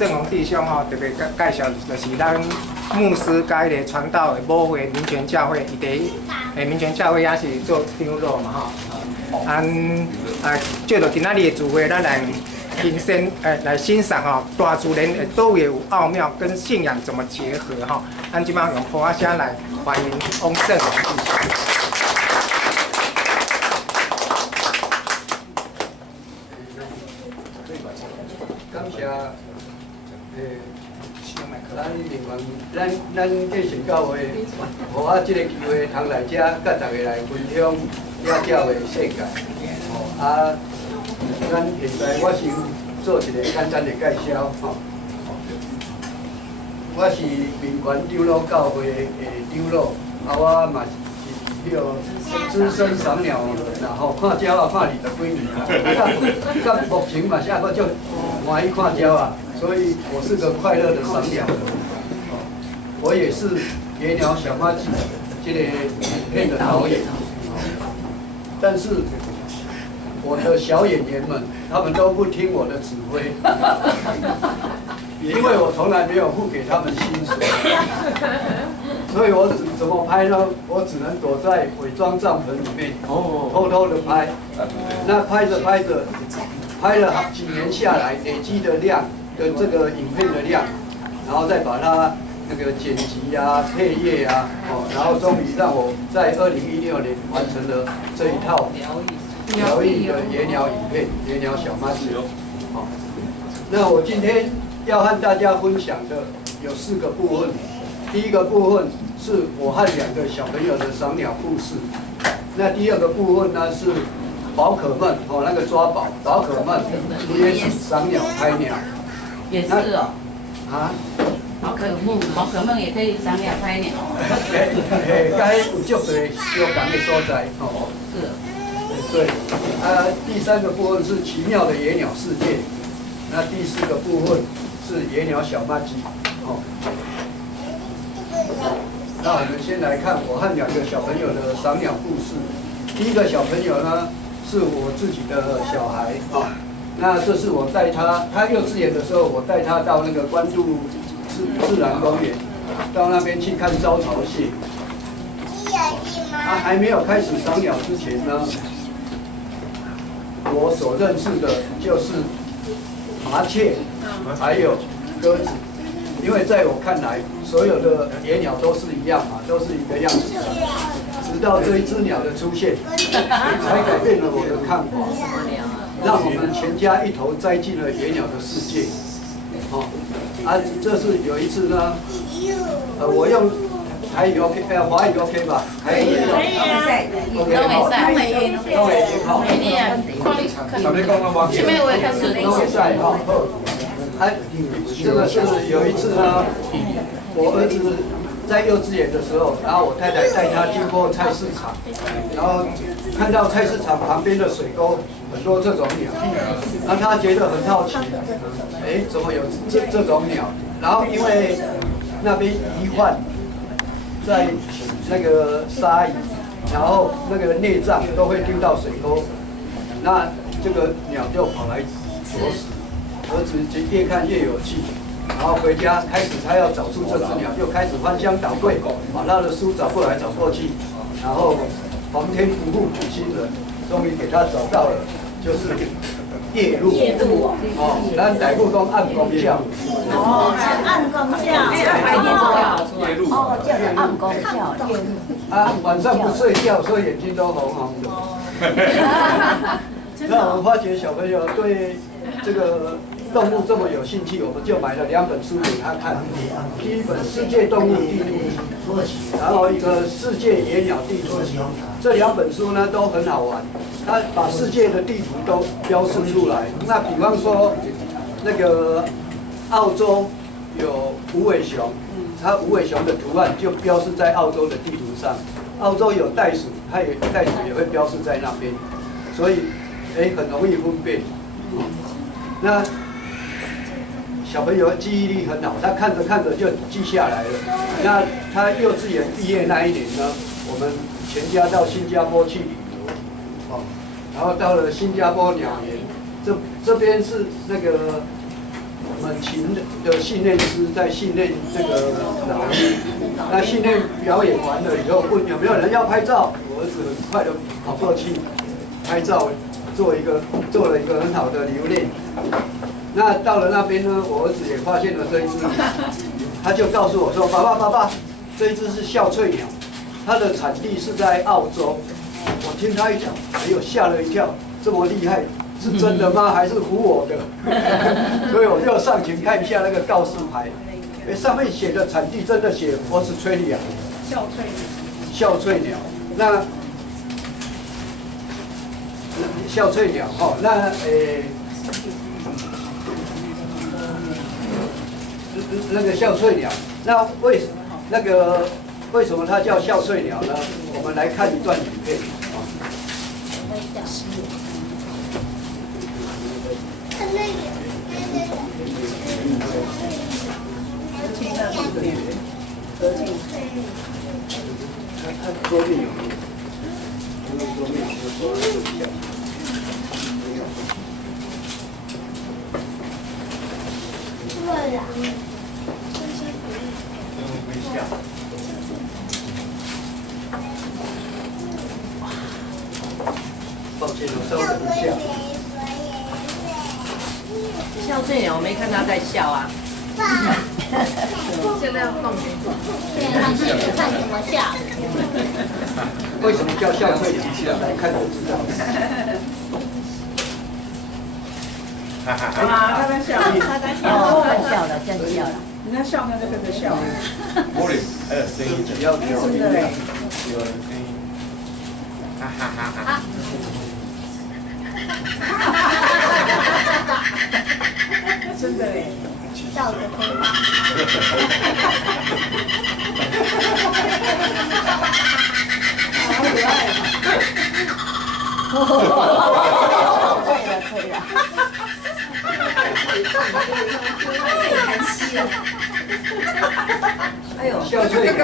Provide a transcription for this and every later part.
郑宏弟兄特别介绍，就是咱牧师甲迄个传道的母会民权教会，伊伫民权教会也是做长老嘛借着今仔日的聚会，咱来来欣赏大自然的多元有奥妙，跟信仰怎么结合咱即摆用普仔声来欢迎翁郑宏弟兄。感谢咱继承教会，互我即个机会通来遮，甲大家来分享野鸟的世界。咱现在我先做一个简单的介绍我是民权长老教会的长老，我嘛是迄个资深赏鸟人看鸟看20几年到目前嘛是还阁足欢喜看鸟所以我是个快乐的赏鸟人。我也是野鸟小妈鸡这个影片的导演，但是我的小演员们，他们都不听我的指挥，因为我从来没有付给他们薪水，所以我怎么拍呢？我只能躲在伪装帐篷里面，偷偷的拍。那拍着拍着，拍了几年下来，累积的量跟这个影片的量，然后再把它那个剪辑配乐然后终于让我在2016年完成了这一套疗愈的野鸟影片《野鸟小妈子》。那我今天要和大家分享的有4个部分。第一个部分是我和2个小朋友的赏鸟故事。那第2个部分呢是宝可梦那个抓宝可梦也是赏鸟拍鸟。也是宝可梦也可以赏鸟拍鸟。该有足多相同的所在是。对。第3个部分是奇妙的野鸟世界。那第4个部分是野鸟小妈鸡。那我们先来看我和2个小朋友的赏鸟故事。第一个小朋友呢是我自己的小孩那这是我带他幼稚园的时候，我带他到那个关渡自然公园，到那边去看招潮蟹。还没有开始赏鸟之前呢，我所认识的就是麻雀，还有鸽子。因为在我看来，所有的野鸟都是一样都是一个样子的。直到这一只鸟的出现，才改变了我的看法，让我们全家一头栽进了野鸟的世界。这是有一次呢，我用台语 OK， 华语 OK 吧？可以。OK 都会音好。前面我也开始都会赛这个是有一次呢，我儿子在幼稚园的时候，然后我太太带他经过菜市场，然后看到菜市场旁边的水沟很多这种鸟，然后他觉得很好奇，怎么有这种鸟？然后因为那边遗患在那个鲨鱼，然后那个内脏都会丢到水沟，那这个鸟就跑来啄食。儿子越看越有趣，然后回家开始他要找出这只鸟，就开始翻箱倒柜，把他的书找过来找过去，然后皇天不负苦心人，终于给他找到了，就是夜鹭。咱台语讲暗光鸟。暗光鸟。白天就要夜鹭。叫做暗光鸟。晚上不睡觉，所以眼睛都红红的。那我们发觉小朋友对这个动物这么有兴趣，我们就买了2本书给他看。第一本《世界动物地图》，然后一个《世界野鸟地图》。这2本书呢都很好玩，它把世界的地图都标示出来。那比方说，那个澳洲有无尾熊，它无尾熊的图案就标示在澳洲的地图上。澳洲有袋鼠，袋鼠也会标示在那边，所以很容易分辨。那小朋友记忆力很好，他看着看着就记下来了。那他幼稚园毕业那一年呢，我们全家到新加坡去旅游，然后到了新加坡鸟园，这边是那个们琴的训练师在训练这个老鹰。那训练表演完了以后，问有没有人要拍照，我儿子很快的跑过去拍照，做了一个很好的留念。那到了那边呢，我儿子也发现了这一只，他就告诉我说：“爸爸，这一只是笑翠鸟，它的产地是在澳洲。”我听他一讲，哎呦吓了一跳，这么厉害，是真的吗？还是唬我的？所以我就上前看一下那个告示牌，哎，上面写的产地真的写Australia，笑翠鸟，那笑翠鸟哦，那那个笑翠鸟，那为什么它叫笑翠鸟呢？我们来看一段影片啊。它桌面有没有？桌面对呀。抱歉，我稍等一下。笑翠鸟，我没看他在笑啊。现在要放给你。对，看怎么笑。为什么叫笑翠鸟？来看就知道。啊，他在笑，笑了，真的笑了。人家笑，他就跟着笑。还有声音的，只要有音乐，有声音，哈哈哈哈。真的嘞。笑得可以。好可爱。可以了。哎呦，笑翠鸟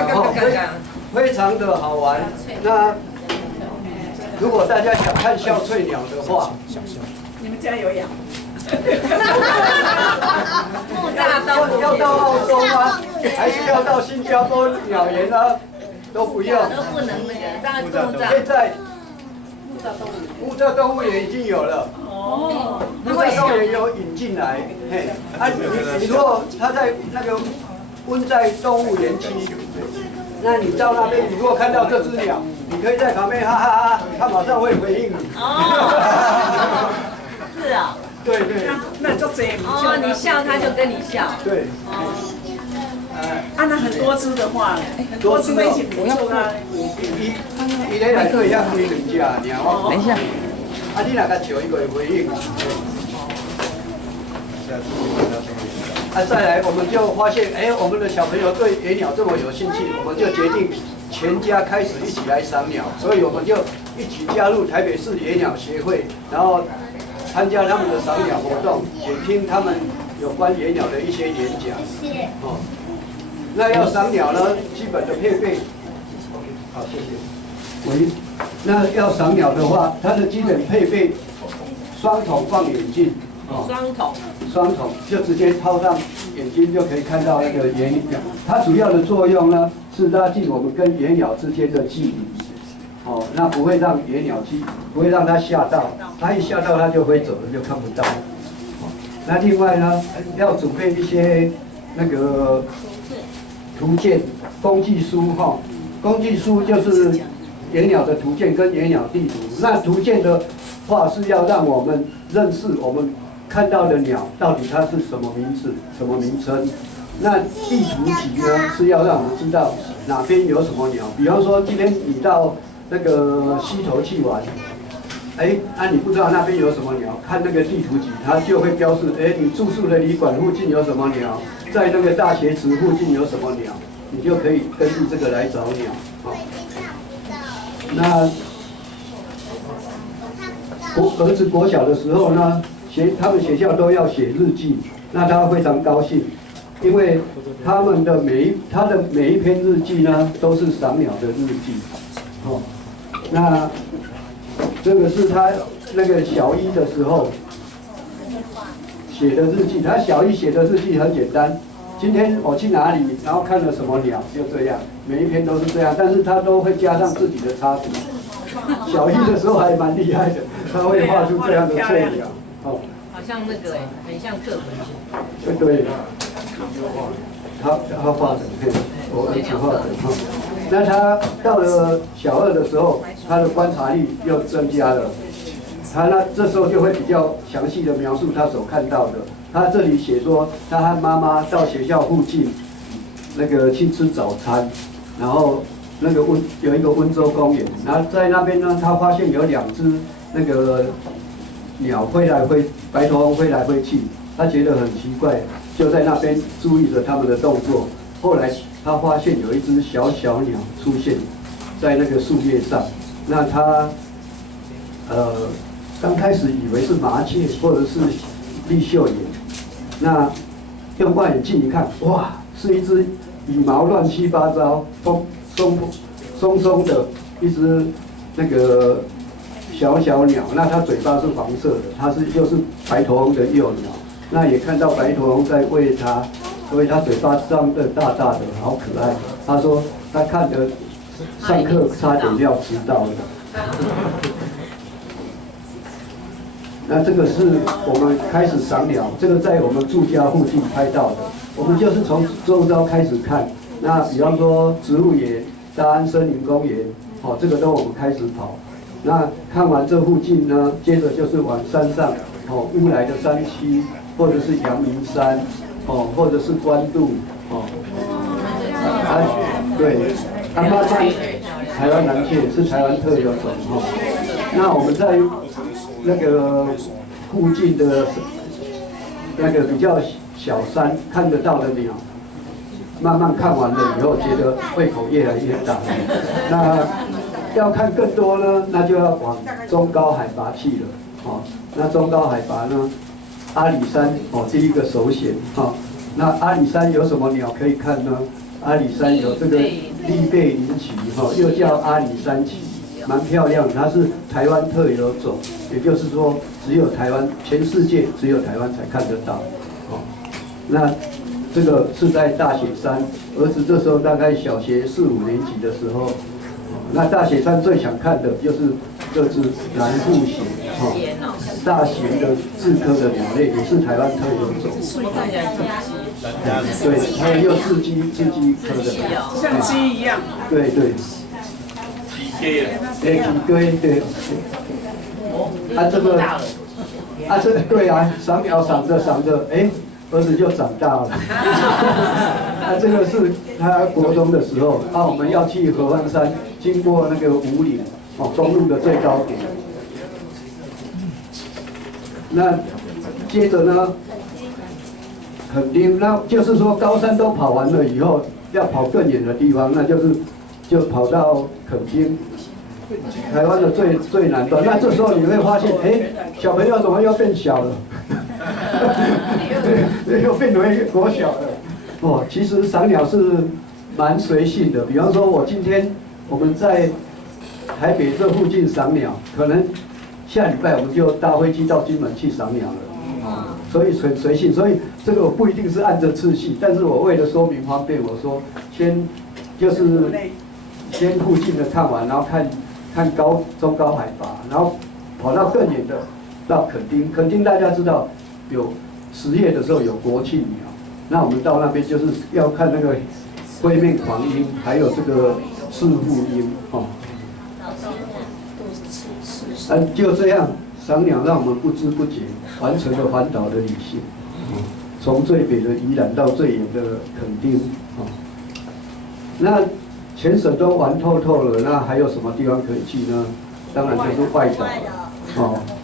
非常的好玩。那如果大家想看笑翠鸟的话，你们家有养？要到澳洲吗？还是要到新加坡鸟园呢？都不用。都不能那个，当然动现在木栅动物园已经有了。哦。木栅动物园有引进来，嘿，啊，你如果他在那个温在动物园区，那你到那边，你如果看到这只鸟，你可以在旁边哈哈哈，它马上会回应你。哦。是啊。对对。那就这样。哦，你笑他就跟你笑。对。那很多只的话，多只在一起不错啊。伊咧内底遐开两只鸟哦。等一下。啊，你那个球伊会回应。再来我们就发现，哎，我们的小朋友对野鸟这么有兴趣，我们就决定全家开始一起来赏鸟，所以我们就一起加入台北市野鸟协会，然后参加他们的赏鸟活动，也听他们有关野鸟的一些演讲。哦，那要赏鸟呢，基本的配备。好，谢谢。喂，那要赏鸟的话，它的基本配备，双筒放眼镜。双筒就直接套上眼睛就可以看到那个野鸟。它主要的作用呢是拉近我们跟野鸟之间的距离。哦，那不会让野鸟不会让它吓到，它一吓到它就飞走了，就看不到。那另外呢，要准备一些那个图鉴、工具书哈。工具书就是野鸟的图鉴跟野鸟地图。那图鉴的话是要让我们认识我们看到的鸟到底它是什么名字、什么名称。那地图集呢是要让我们知道哪边有什么鸟。比方说今天你到那个溪头去玩，你不知道那边有什么鸟，看那个地图集，它就会标示，你住宿的旅馆附近有什么鸟，在那个大学池附近有什么鸟，你就可以根据这个来找鸟。那儿子国小的时候呢，他们学校都要写日记，那他非常高兴，因为他的每一篇日记呢都是赏鸟的日记。哦，那这个是他那个小一的时候写的日记，他小一写的日记很简单，今天我去哪里，然后看了什么鸟，就这样，每一篇都是这样，但是他都会加上自己的插图。小一的时候还蛮厉害的，他会画出这样的翠鸟，哦，好像那个很像课本。对，他画的，我儿子画的哈。那他到了小二的时候，他的观察力又增加了。他这时候就会比较详细的描述他所看到的。他这里写说，他和妈妈到学校附近那个去吃早餐，然后那个有一个温州公园，然后在那边呢，他发现有2只那个鸟白头翁飞来飞去，他觉得很奇怪，就在那边注意着它们的动作。后来他发现有一只小鸟出现在那个树叶上，那他刚开始以为是麻雀或者是绿袖眼，那用望远镜一看，哇，是一只羽毛乱七八糟、松松的一只那个小鸟，那它嘴巴是黄色的，它就是白头翁的幼鸟。那也看到白头翁在喂它，所以它嘴巴张得大大的，好可爱。他说他看得上课差点要迟到了。那这个是我们开始赏鸟，这个在我们住家附近拍到的。我们就是从周遭开始看，那比方说植物园、大安森林公园，哦，这个都我们开始跑。那看完这附近呢，接着就是往山上，哦，乌来的山区，或者是阳明山，哦，或者是关渡，哦，对，阿妈山台湾蓝雀是台湾特有种，哦，那我们在那个附近的那个比较小山看得到的鸟，慢慢看完了以后，觉得胃口越来越大。那要看更多呢，那就要往中高海拔去了。哦，那中高海拔呢，阿里山哦，第一个首选。哈，那阿里山有什么鸟可以看呢？阿里山有这个栗背林鸻，哈，又叫阿里山鸻。蛮漂亮，它是台湾特有种，也就是说，只有台湾，全世界只有台湾才看得到。哦，那这个是在大雪山，儿子这时候大概小学4、5年级的时候，那大雪山最想看的就是这只蓝腹鹇，大型的雉科的鸟类，也是台湾特有种。对，还有雉鸡科的，像鸡一样。对。对，这个，对啊，赏鸟赏着，儿子就长大了。这个是他国中的时候，我们要去合欢山，经过那个武岭，公路的最高点。那接着呢，垦丁，那就是说高山都跑完了以后，要跑更远的地方，那就跑到垦丁，台湾的最南端。那这时候你会发现，小朋友怎么又变小了？又变为国小了。哦，其实赏鸟是蛮随性的。比方说，我们在台北这附近赏鸟，可能下礼拜我们就搭飞机到金门去赏鸟了。所以很随性，所以这个我不一定是按着次序，但是我为了说明方便，我说先附近的看完，然后看中高海拔，然后跑到更远的到垦丁。垦丁大家知道有10月的时候有国庆鸟，那我们到那边就是要看那个灰面狂鹰，还有这个赤腹鹰，就这样赏鸟让我们不知不觉完成了环岛的旅行，从最北的宜兰到最远的垦丁，那全省都玩透了，那还有什么地方可以去呢？当然就是外岛。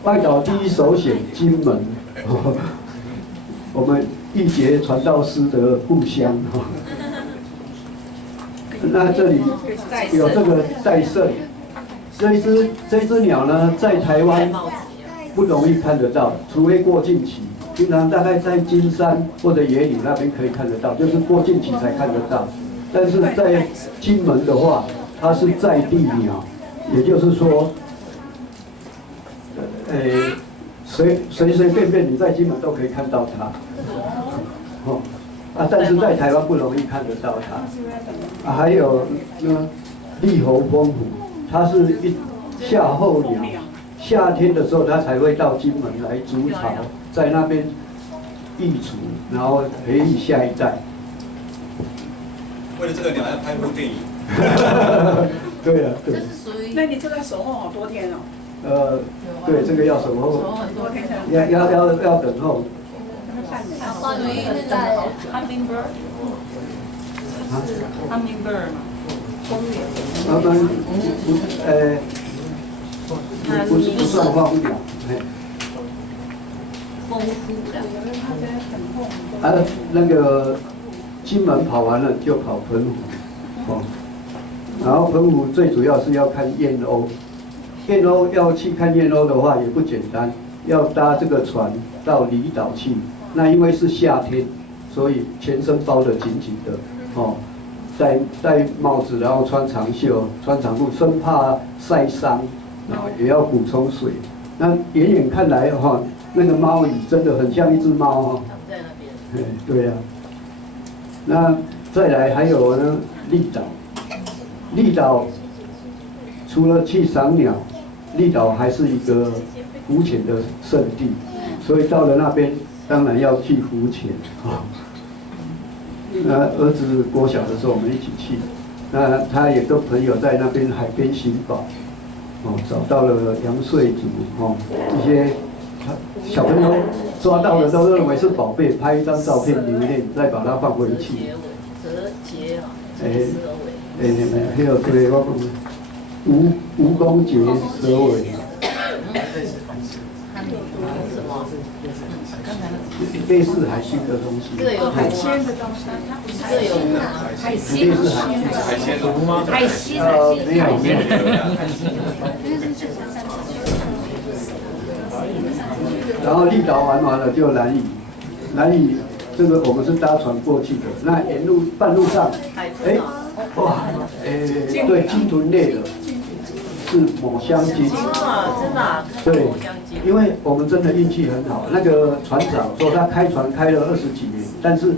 外岛第一首选金门，我们义节传道师的故乡。那这里有这个戴胜，这只鸟呢，在台湾不容易看得到，除非过境期。平常大概在金山或者野岭那边可以看得到，就是过境期才看得到。但是在金门的话，它是在地鸟，也就是说，随便你在金门都可以看到它。哦，啊，但是在台湾不容易看得到它。啊，还有立侯风虎，它是一夏候鸟，夏天的时候它才会到金门来筑巢，在那边育雏，然后培育下一代。为了这个鸟要拍部电影。对啊，对。这是属于那你这个守候好多天哦。对，这个要守候，很多天要等候。属于那个 hummingbird， hummingbird 嘛，公园。他们不算荒鸟，丰富的。啊，那个金门跑完了就跑澎湖，哦，然后澎湖最主要是要看燕鸥，燕鸥要去看燕鸥的话也不简单，要搭这个船到离岛去。那因为是夏天，所以全身包得紧紧的，哦，戴帽子，然后穿长袖、穿长裤，生怕晒伤，然后也要补充水。那远远看来哈，那个猫羽真的很像一只猫哈。在那边。对呀。那再来还有呢，绿岛。绿岛除了去赏鸟，绿岛还是一个浮潜的圣地，所以到了那边。当然要去浮潜啊！那儿子国小的时候，我们一起去，那他也跟朋友在那边海边寻宝，哦，找到了洋睡族，哦，一些小朋友抓到了都认为是宝贝，拍一张照片留念，再把它放回去。折节啊，还有对，我讲蜈蚣节蛇尾。什么？类似海星的东西。这个有海鲜的东西，这个有海鲜。类似海鲜炉吗？海鲜。没有。然后绿岛玩完了就兰屿，兰屿这个我们是搭船过去的，那沿路半路上，哇，对，鲸豚类的。是抹香鲸，真的，对，因为我们真的运气很好。那个船长说他开船开了20几年，但是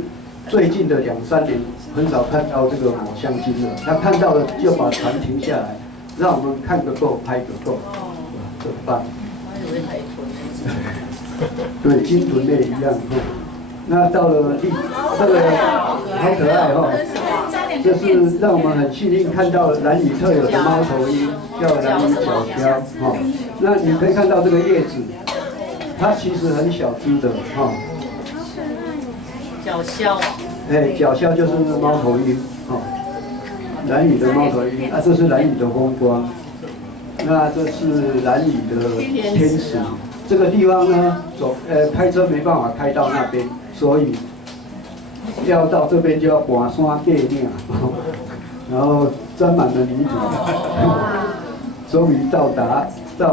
最近的2、3年很少看到这个抹香鲸了。他看到了就把船停下来，让我们看个够，拍个够，哇，真棒。我以为海豚。对，鲸豚类一样哈。那到了这个好可爱哈。这是让我们很幸运看到兰屿特有的猫头鹰，叫兰屿角鸮，哈。那你可以看到这个叶子，它其实很小只的，哈。角鸮。角鸮就是猫头鹰，哈。兰屿的猫头鹰，啊，这是兰屿的风光，那这是兰屿的天使。这个地方呢，开车没办法开到那边，所以。要到这边就要爬山过岭，然后沾满了泥土，终于到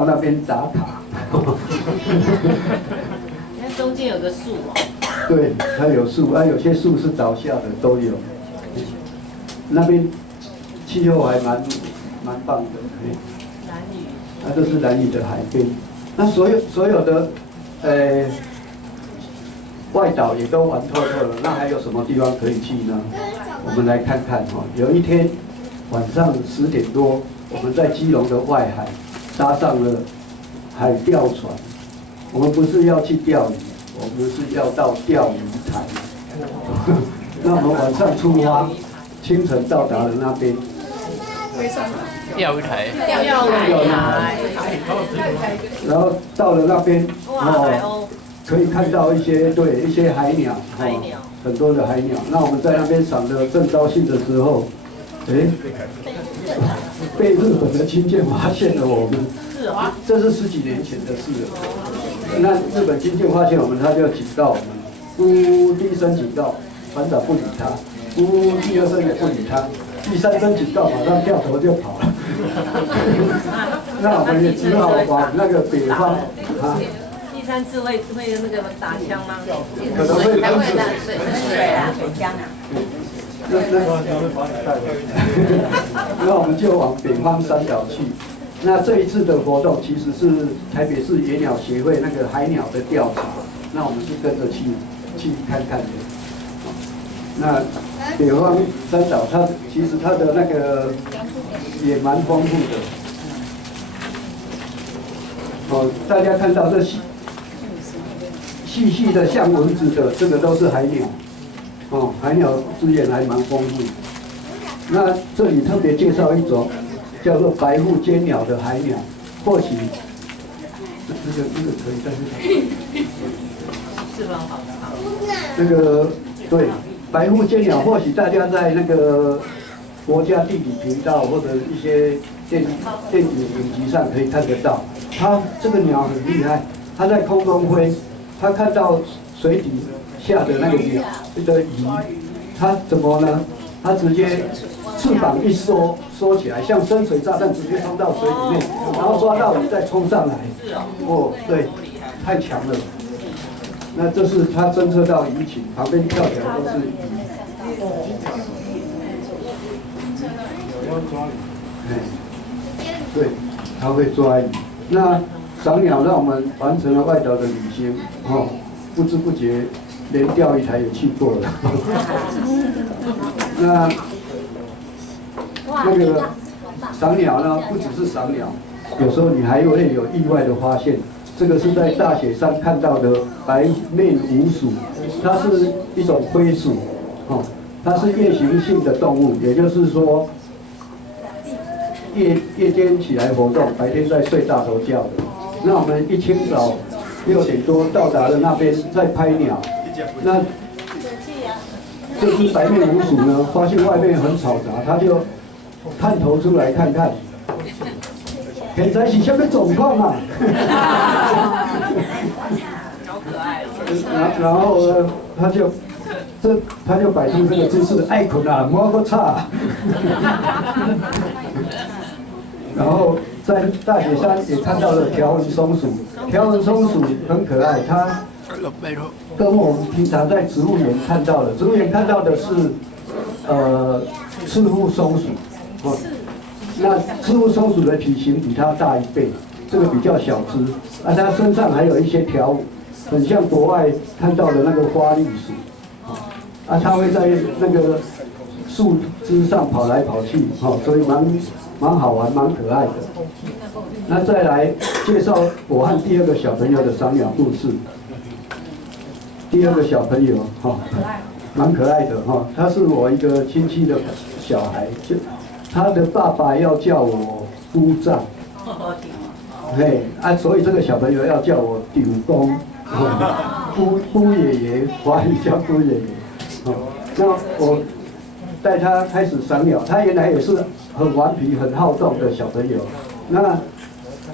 那边打卡。你看中间有个树哦。对，它有树，啊，有些树是倒下的都有。那边气候还蛮棒的。兰屿。那这是兰屿的海边，那所有的外岛也都玩透透了，那还有什么地方可以去呢？我们来看看哈。有一天晚上10点多，我们在基隆的外海搭上了海钓船。我们不是要去钓鱼，我们是要到钓鱼台。那我们晚上出发，清晨到达了那边。钓鱼台。钓鱼台。然后到了那边，可以看到一些海鸟，很多的海鸟。那我们在那边赏的正高兴的时候，被日本的军舰发现了我们。是啊。这是10几年前的事了。那日本军舰发现我们，他就警告我们，第1声警告，船长不理他；第2声也不理他；第3声警告，马上掉头就跑了。那我们也只好往那个北方啊。第3次会那个打枪吗？可能会喷水啊，水枪啊。那我们就往北方三岛去。那这一次的活动其实是台北市野鸟协会那个海鸟的调查，那我们是跟着去看看的。那北方三岛它其实它的那个也蛮丰富的。哦，大家看到这细细的像蚊子的，这个都是海鸟。哦，海鸟资源还蛮丰富。那这里特别介绍一种叫做白腹尖鸟的海鸟，或许这个可以，但是是吧？好的，好。这个对白腹尖鸟，或许大家在那个国家地理频道或者一些电影影集上可以看得到。它这个鸟很厉害，它在空中飞，它看到水底下的那个鸟的鱼，它怎么呢？它直接翅膀一缩起来，像深水炸弹直接冲到水里面，然后抓到鱼再冲上来。哦，对，太强了。那这是它侦测到鱼群，旁边跳起来都是鱼。对，它会抓鱼。那赏鸟让我们完成了外岛的旅行，哦，不知不觉连钓鱼台也去过了。那个赏鸟呢，不只是赏鸟，有时候你还会有意外的发现。这个是在大雪山看到的白面鼯鼠，它是一种灰鼠，哦，它是夜行性的动物，也就是说，夜间起来活动，白天在睡大头觉的。那我们一清早6点多到达了那边，在拍鸟。那这只白面鼯鼠呢，发现外面很嘈杂，它就探头出来看看。现在是什么状况啊？好可爱。然后呢，他就摆出这个姿势，爱困啊，莫个吵。然后在大雪山也看到了条纹松鼠，条纹松鼠很可爱，它跟我们平常在植物园看到的，植物园看到的是赤腹松鼠，哦。那赤腹松鼠的体型比它大1倍，这个比较小只，它身上还有一些条，很像国外看到的那个花栗鼠，它会在那个树枝上跑来跑去，所以蛮好玩，蛮可爱的。那再来介绍我和第2个小朋友的赏鸟故事。第2个小朋友蛮可爱的他是我一个亲戚的小孩。他的爸爸要叫我姑丈，嘿所以这个小朋友要叫我丢公，姑爷爷，华语叫姑爷爷。那我带他开始赏鸟，他原来也是很顽皮、很好动的小朋友。那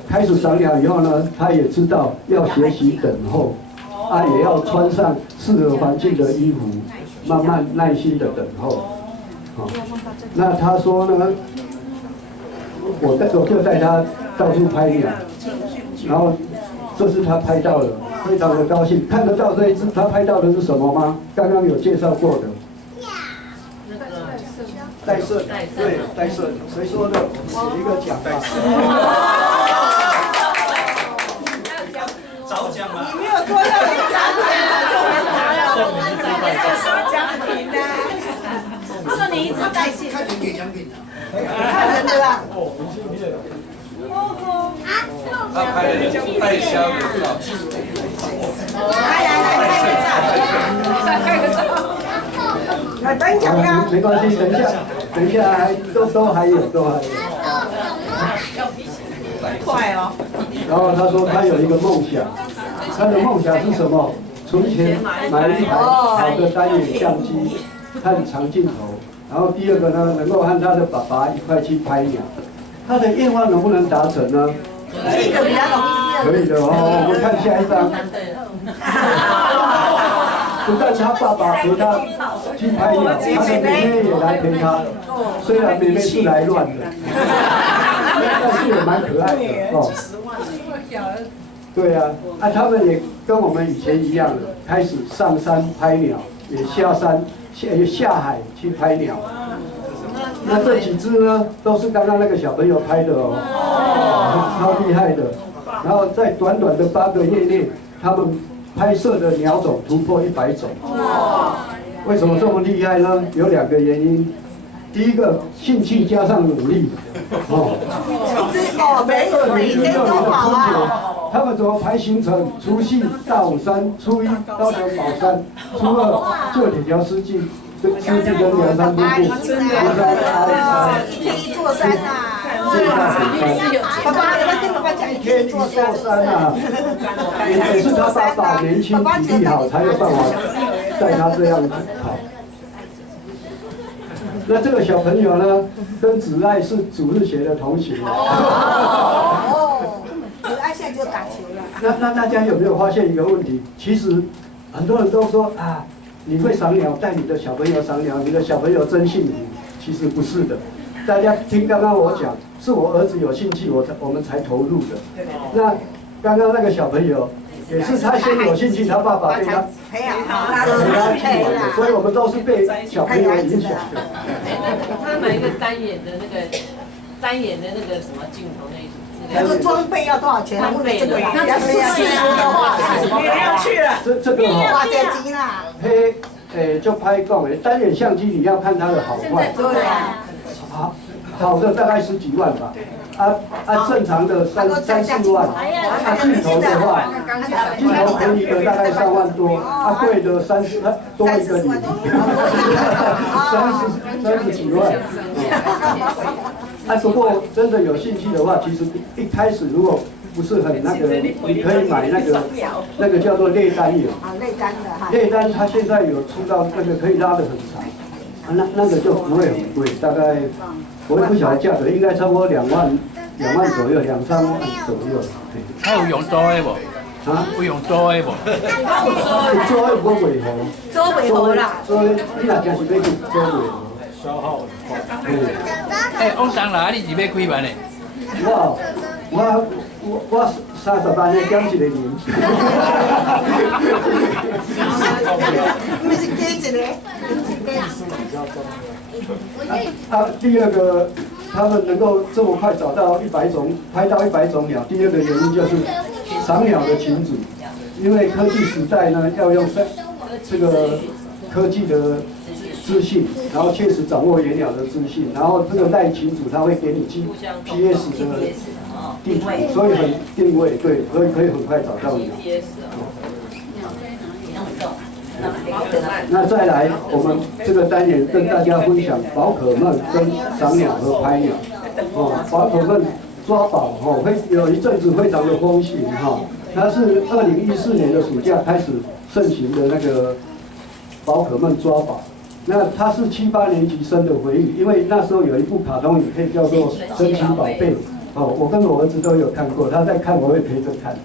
开始赏鸟以后呢，他也知道要学习等候，也要穿上适合环境的衣服，慢慢耐心的等候。那他说呢，我就带他到处拍鸟，然后这次他拍到了，非常的高兴。看得到这一只他拍到的是什么吗？刚刚有介绍过的。带色，对，带色，谁说的？写一个奖吧。早讲嘛。你没有多要点奖品，奖品呢？他说你一直带信，看你给奖品的。看人的啦。他拍了代销的照。来颁奖呀！没关系，等一下还都还有。快哦！然后他说他有一个梦想，他的梦想是什么？存钱买一台好的单眼相机和长镜头。然后第2个呢，能够和他的爸爸一块去拍鸟。他的愿望能不能达成呢？这个比较容易。可以的哦，我们看下一张。不但他爸爸和他去拍鸟，他的妹妹也来陪他。虽然妹妹是来乱的，但是也蛮可爱的哦。对啊，他们也跟我们以前一样的，开始上山拍鸟，也下海去拍鸟。那这几只呢，都是刚刚那个小朋友拍的哦。超厉害的。然后在短短的8个月内，他们拍摄的鸟种突破100种。为什么这么厉害呢？有2个原因。第一个，兴趣加上努力。没有每天都好啊。他们怎么排行程？除夕大武山，初1高雄宝山，初2就铁条司机跟梁山瀑布，一天一座山啊！爸爸，有没有跟爸爸讲一天一座山啊？也是他爸爸年轻体力好，才有办法带他这样跑。那这个小朋友呢，跟子爱是主日学的同学。子爱现在就打球了。那大家有没有发现一个问题？其实很多人都说啊，你会赏鸟，带你的小朋友赏鸟，你的小朋友真幸福。其实不是的，大家听刚刚我讲，是我儿子有兴趣，我们才投入的。那刚刚那个小朋友。也是他先有兴趣，他爸爸被他培养好，所以我们都是被小朋友影响的。他买一个单眼的那个什么镜头那一种。那个装备要多少钱？他问这个啦，要是的话，你要去了。这个花这金啦。嘿，就拍讲的单眼相机，你要看它的好坏。对啊。好的大概10几万吧。正常的3、4万。镜头的话，镜头便宜的大概3万多，贵的多一个你，30几万。不过真的有兴趣的话，其实一开始如果不是很那个，你可以买那个叫做内单眼。内单的哈。内单它现在有出到那个可以拉得很长，那个就不会很贵，大概。我也不晓得价格，应该差不多2万左右，2、3万左右。他有用租的不？啊？有用租的不？租的我袂好。租袂好啦。租的你若真是要去租袂好。消耗很快。往东来你是要几万的？我30万的减一个人。不是减一个。第二个，他们能够这么快找到100种，拍到100种鸟。第二个原因就是赏鸟的群组，因为科技时代呢，要用这个科技的资讯，然后确实掌握野鸟的资讯，然后这个赖群组它会给你 GPS 的地图，所以很定位，对，所以可以很快找到鸟。那再来，我们这个单元跟大家分享宝可梦跟赏鸟和拍鸟。宝可梦抓宝会有一阵子非常的风行它是2014年的暑假开始盛行的那个宝可梦抓宝。那它是7、8年级生的回忆，因为那时候有一部卡通影片叫做《神奇宝贝》。我跟我儿子都有看过，他在看我会陪着看。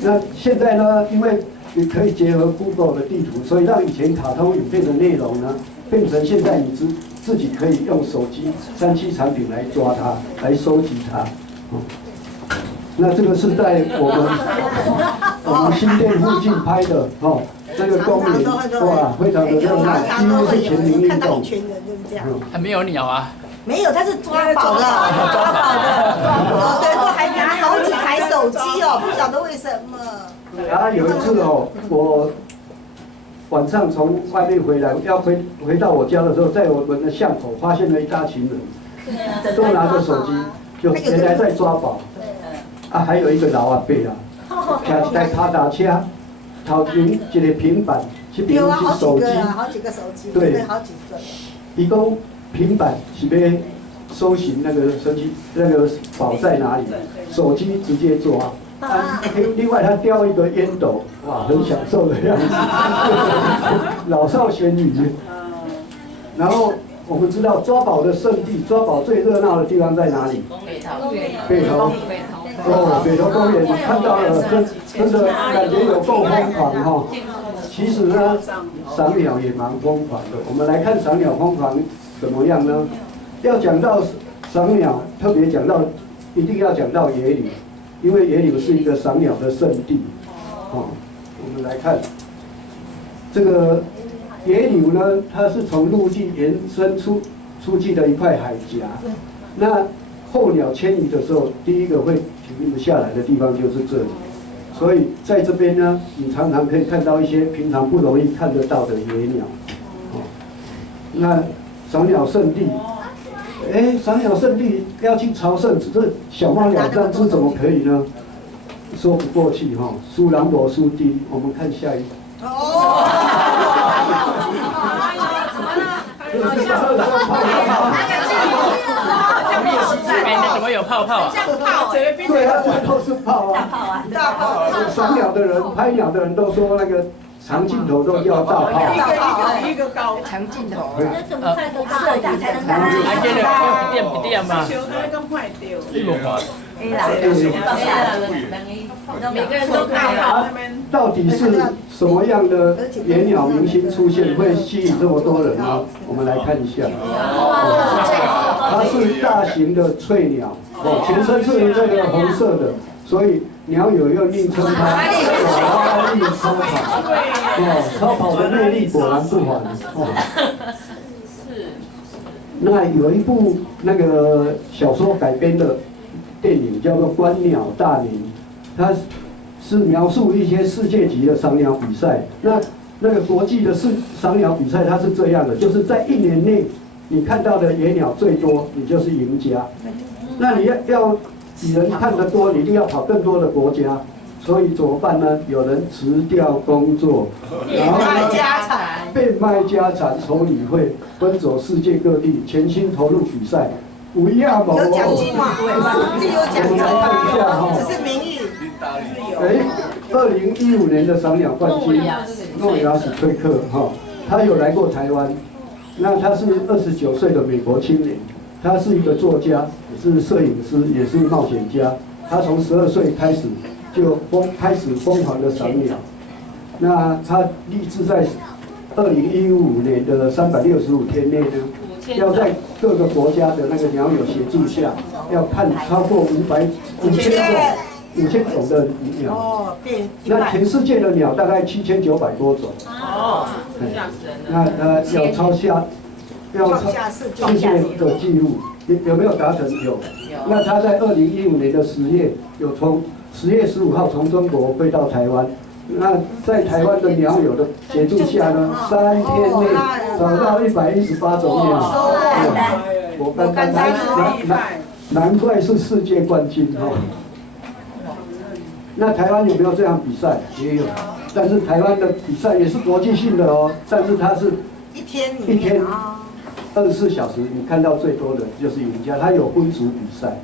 那现在呢，因为也可以结合 Google 的地图，所以让以前卡通影片的内容呢，变成现在你自己可以用手机3C 产品来抓它，来收集它。那这个是在我们新店附近拍的那个公园，哇，非常的热闹，几乎是全民运动。还没有鸟啊？没有，他是抓宝的，抓宝的。对，都还拿好几台手机不晓得为什么。有一次我晚上从外面回来，要回到我家的时候，在我们的巷口发现了一大群人，都拿着手机，就原来在抓宝。还有一个老阿伯骑一台踏踏车，头前一个平板，这边是手机，好几个手机，对，好几个。伊讲平板是要搜寻那个宝在哪里，手机直接抓。另外他叼一个烟斗，哇，很享受的样子，老少咸宜。然后我们知道抓宝的圣地，抓宝最热闹的地方在哪里？北投。北投公园，你看到了，真的感觉有够疯狂其实呢，赏鸟也蛮疯狂的。我们来看赏鸟疯狂怎么样呢？要讲到赏鸟，特别讲到，一定要讲到野柳，因为野柳是一个赏鸟的圣地。我们来看这个野柳呢，它是从陆地延伸出去的一块海峡。那候鸟迁移的时候，第一个会停下来的地方就是这里。所以在这边呢，你常常可以看到一些平常不容易看得到的野鸟。哦，那赏鸟圣地，赏鸟圣地要去朝圣，这小猫鸟这样子怎么可以呢？说不过去哈，输人无输地。我们看下一个。怎么有泡泡啊？对啊，都是泡啊。大炮，赏鸟的人、拍鸟的人都说那个长镜头都叫大炮。一个高长镜头那怎么看得到？射打才能看。还记得点不点嘛？你无看？每个人都大炮。到底是什么样的野鸟明星出现会吸引这么多人呢？我们来看一下。它是大型的翠鸟，全身是这个红色的，所以鸟友又昵称它“华丽超跑”。超跑的魅力果然不凡。那有一部那个小说改编的电影叫做《观鸟大名》，它是描述一些世界级的赏鸟比赛。那个国际的赏鸟比赛，它是这样的，就是在1年内你看到的野鸟最多，你就是赢家。那你要比人看得多，你一定要跑更多的国家。所以怎么办呢？有人辞掉工作，然后变卖家产，筹理会，奔走世界各地，全心投入比赛。有奖金嘛？这有奖金吗？只是名誉。2015年的赏鸟冠军诺亚史崔克他有来过台湾。那他是29岁的美国青年，他是一个作家，也是摄影师，也是冒险家。他从12岁开始就开始疯狂的赏鸟。那他立志在2015年的365天内呢，要在各个国家的那个鸟友协助下，要看超过5000种的鸟。那全世界的鸟大概7900多种。吓死人了。那要创下世界的纪录，有没有达成？有。那他在2015年的10月，有从10月15号从中国飞到台湾。那在台湾的鸟友的协助下呢，3天内找到118种鸟。我刚刚难怪是世界冠军哈。那台湾有没有这样比赛？也有，但是台湾的比赛也是国际性的哦。但是它是一天24小时，你看到最多的就是赢家，它有分组比赛。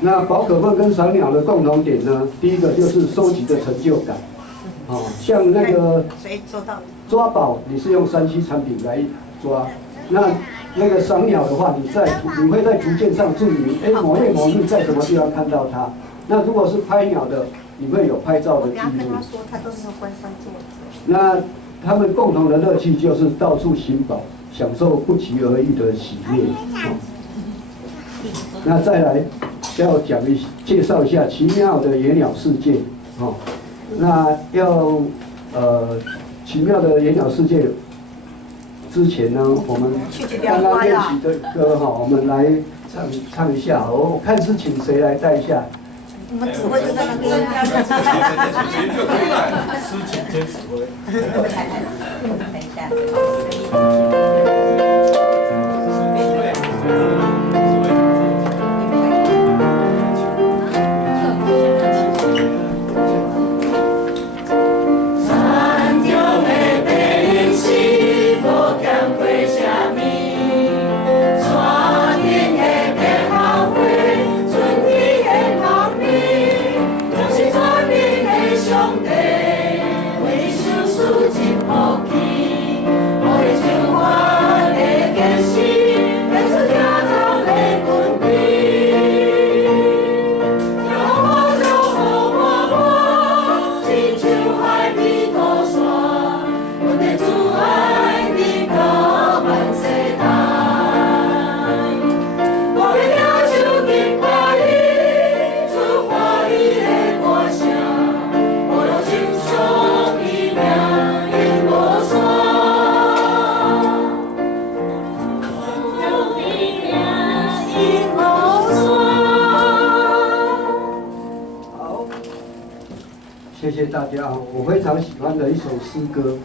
那宝可梦跟赏鸟的共同点呢，第一个就是收集的成就感。像那个抓宝，你是用3C 产品来抓，那个赏鸟的话，你会在图鉴上注明，某月某日在什么地方看到它。那如果是拍鸟的，你会有拍照的记录。那他们共同的乐趣就是到处寻宝，享受不期而遇的喜悦。那再来要介绍一下奇妙的野鸟世界。那要奇妙的野鸟世界。之前呢，我们刚刚练习的歌我们来唱一下。我看是请谁来带一下？我们指挥就在那边。司琴兼指挥。等一下。兄弟，为受事情福气，我的啊，我非常喜欢的一首诗歌。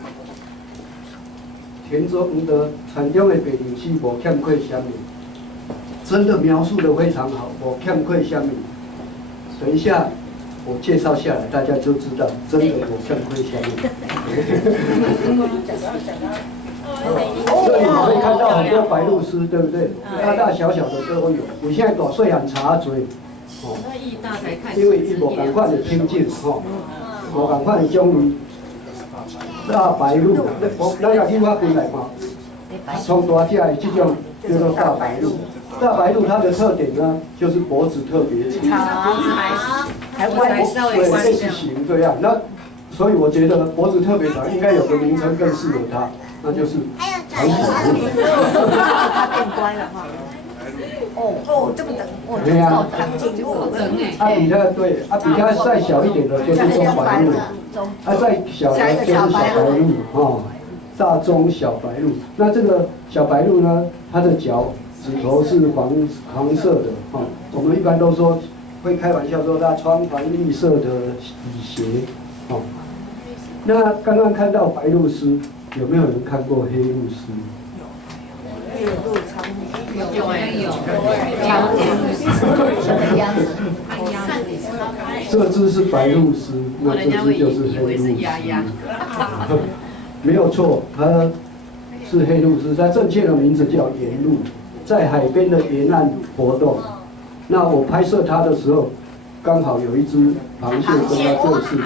田中的田中的白鹭是无欠亏什么，真的描述的非常好，无欠亏什么。等一下我介绍下来，大家就知道真的无欠亏什么。这里可以看到很多白鹭鸶，对不对？大大小小的都有。我现在大细汉查嘴，哦，因为伊无共款的品质，吼，无共款的种类。大白鹭，咱若去我归来嘛，从大只的这种叫做大白鹭。大白鹭它的特点呢，就是脖子特别长，还歪，对 S 型这样。那所以我觉得脖子特别长，应该有个名称更适合它，那就是长颈鹿。它变乖了哈。哦，这么等，对呀，长颈鹿。比它对，比它再小一点的就是中白鹭，再小的就是小白鹭哦，大中小白鹭。那这个小白鹭呢，它的脚趾头是黄色的哦，我们一般都说会开玩笑说它穿黄绿色的雨鞋哦。那刚刚看到白鹭鸶，有没有人看过黑鹭鸶？这只是白鹭鸶，那这只就是黑鹭鸶。没有错，它是黑鹭鸶，它正确的名字叫沿鹭，在海边的沿岸活动。那我拍摄它的时候，刚好有一只螃蟹跟它对视着。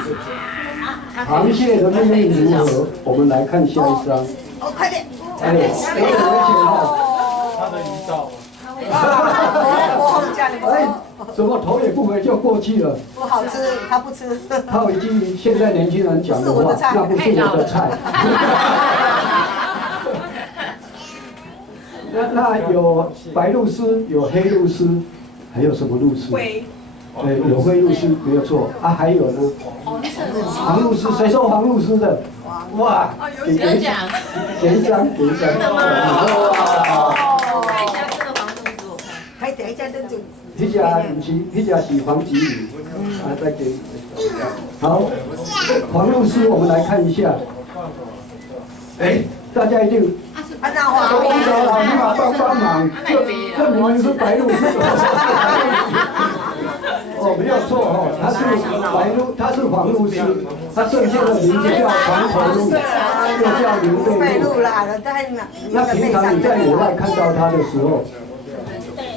螃蟹的命运如何？我们来看下一张。哦，快点！哎，给我们介绍。他的遗照。哎，怎么头也不回就过去了？不好吃，他不吃。套一句现在年轻人讲的话，那不是我的菜。那有白鹭鸶，有黑鹭鸶，还有什么鹭鸶？对，有灰鹭鸶没有错啊，还有呢，黄鹭鸶，谁说黄鹭鸶的？哇，给一张，给一张。哇！看一下这个黄鹭鸶，我看。还等一下，这就。那只不是，那只是黄鹂鹭。啊，再给。好，黄鹭鸶，我们来看一下。哎，大家一定。那黄鹭鸶老你马上帮忙，这明明是白鹭鸶。哦，没有错哦，它是白鹭，它是黄鹭鸶，它正确的名字叫黄头鹭，又叫刘备鹭。那平常你在野外看到它的时候，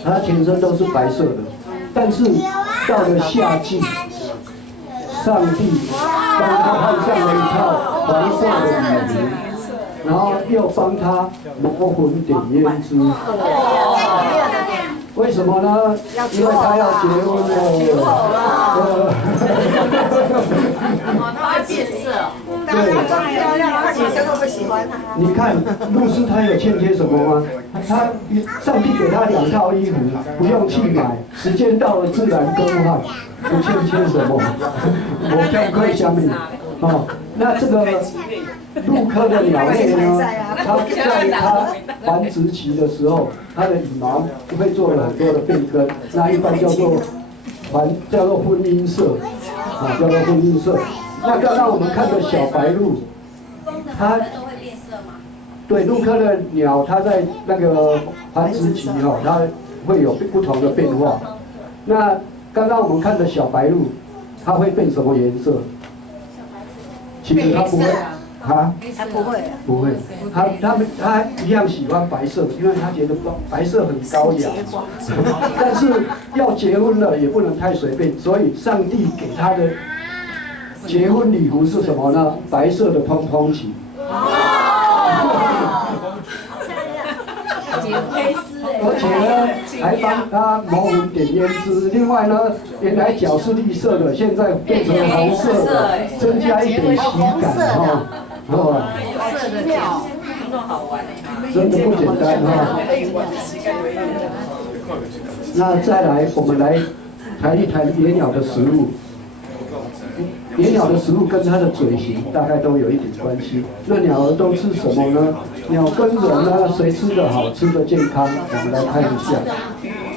它全身都是白色的，但是到了夏季，上帝帮它换上了一套黄色的羽衣，然后又帮它磨粉点胭脂。为什么呢？因为他要结婚了。它会变色。对，装漂亮，那女生都不喜欢他。你看鹭鸶它有欠缺什么吗？它上帝给它2套衣服，不用去买，时间到了自然更换，不欠缺什么。我看可以相比哦。那这个鹭科的鸟类呢，它在它繁殖期的时候，它的羽毛会做了很多的变更，那一般叫做婚姻色，啊，叫做婚姻色。那刚刚我们看的小白鹭，它对鹭科的鸟，它在那个繁殖期哈，它会有不同的变化。那刚刚我们看的小白鹭，它会变什么颜色？其实它不会。啊，他不会，不会，他一样喜欢白色，因为他觉得白色很高雅。但是要结婚了也不能太随便，所以上帝给他的结婚礼服是什么呢？白色的蓬蓬裙。而且呢，还帮他磨粉点胭脂。另外呢，原来脚是绿色的，现在变成红色的，增加一点喜感哈。哦，色的鸟，那么好玩。真的不简单哈。那再来，我们来谈一谈野鸟的食物。野鸟的食物跟它的嘴型大概都有一点关系。那鸟儿都吃什么呢？鸟跟人呢，谁吃得好，吃得健康？我们来看一下，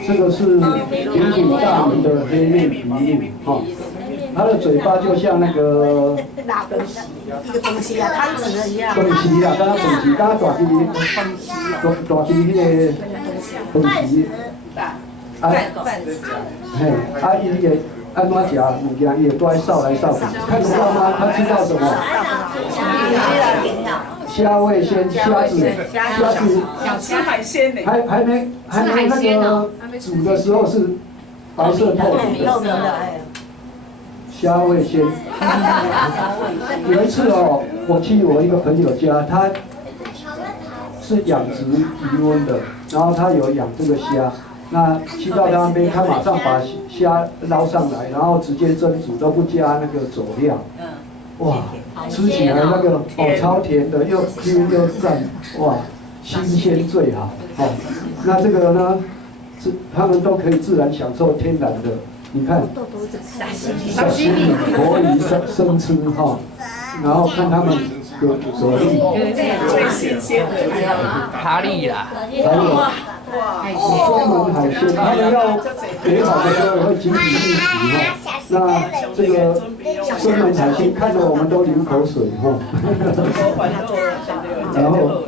这个是鼎鼎大名的黑面琵鹭哈。它的嘴巴就像那个哪个一个东西啊，汤匙的一样。饭匙啊，刚刚饭匙，刚刚大只迄个饭匙。啊，嘿，啊，伊会安怎食物件？伊会多扫来扫去，看得到吗？他知道什么？虾味鲜，虾子，想吃海鲜呢。还没那个煮的时候是白色透明的。虾味鲜。有一次哦，我去我一个朋友家，他是养殖渔温的，然后他有养这个虾。那去到他那边，他马上把虾捞上来，然后直接蒸煮，都不加那个佐料。哇，吃起来那个超甜的，又 Q 又赞，哇，新鲜最好。哦，那这个呢，他们都可以自然享受天然的。你看，沙西米、活鱼生吃哈，然后看他们蛤蜊，最新鲜的蛤蜊啦，还有专门海鲜，他们要给好的时候会紧紧密集哈。那这个专门海鲜看得我们都流口水哈。然后，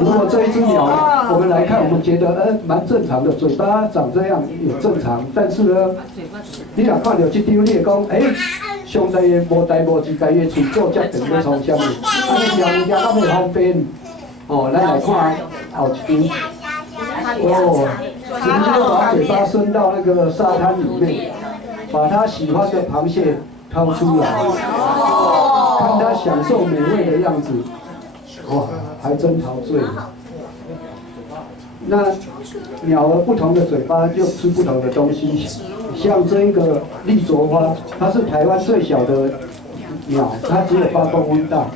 如果这一只鸟，我们来看，我们觉得蛮正常的，嘴巴长这样也正常，但是呢，你若看到这张，你会讲，上帝的无代无志，家己嘴做遮长要创啥物？啊，你鸟物件较袂方便。哦，咱来看后一张。哦，直接把嘴巴伸到那个沙滩里面，把他喜欢的螃蟹掏出来，看他享受美味的样子，哇，还真陶醉。那鸟儿不同的嘴巴就吃不同的东西，像这个丽啄花，它是台湾最小的鸟，它只有8公分大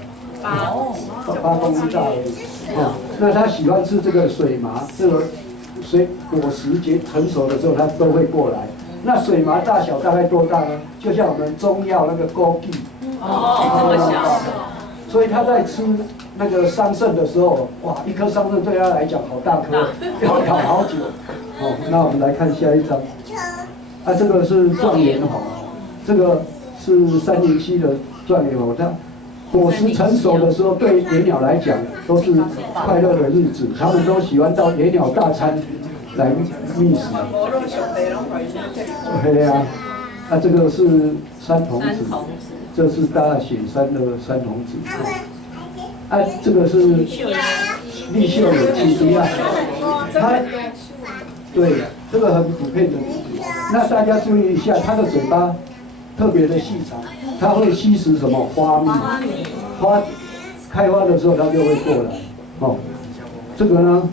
，8公分大而已。哦，那它喜欢吃这个水麻，这个果实成熟的时候，它都会过来。那水麻大小大概多大呢？就像我们中药那个枸杞，这么小。所以它在吃那个桑葚的时候，哇，一颗桑葚对它来讲好大颗，要烤好久。哦，那我们来看下一张。啊，这个是状元红，这个是三零七的状元红，它果实成熟的时候，对野鸟来讲都是快乐的日子，他们都喜欢到野鸟大餐来觅食。对呀，啊，这个是山童子，这是大雪山的山童子。啊，这个是立秀有机啊，它对这个很普遍的。那大家注意一下，它的嘴巴特别的细长。它会吸食什么花蜜？花开花的时候，它就会过来。哦，这个呢，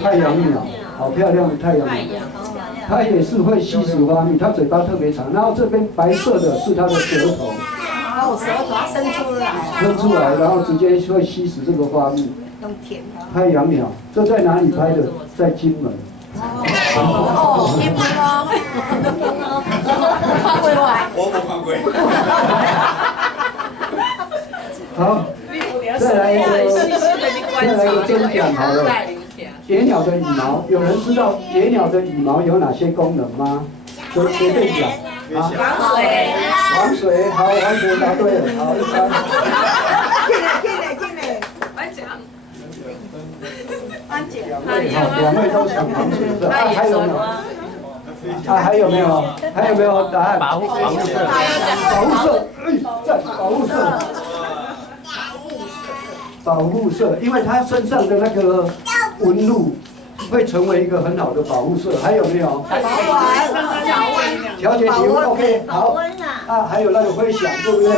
太阳鸟，好漂亮的太阳鸟，它也是会吸食花蜜，它嘴巴特别长，然后这边白色的是它的舌头。哦，舌头伸出来。伸出来，然后直接会吸食这个花蜜。太阳鸟，这在哪里拍的？在金门。哦，金门哦。看过来。我没看过。好，再来一个真讲好了。野鸟的羽毛，有人知道野鸟的羽毛有哪些功能吗？随便讲。啊，防水。好，王子答对了。好，一般。两位都想防水是吧？还有没有？还有没有？还有没有答案？保护色。保护色，在保护色。保护色，因为它身上的那个纹路会成为一个很好的保护色。还有没有？调节体温 ，OK， 好。啊，还有那个飞翔，对不对？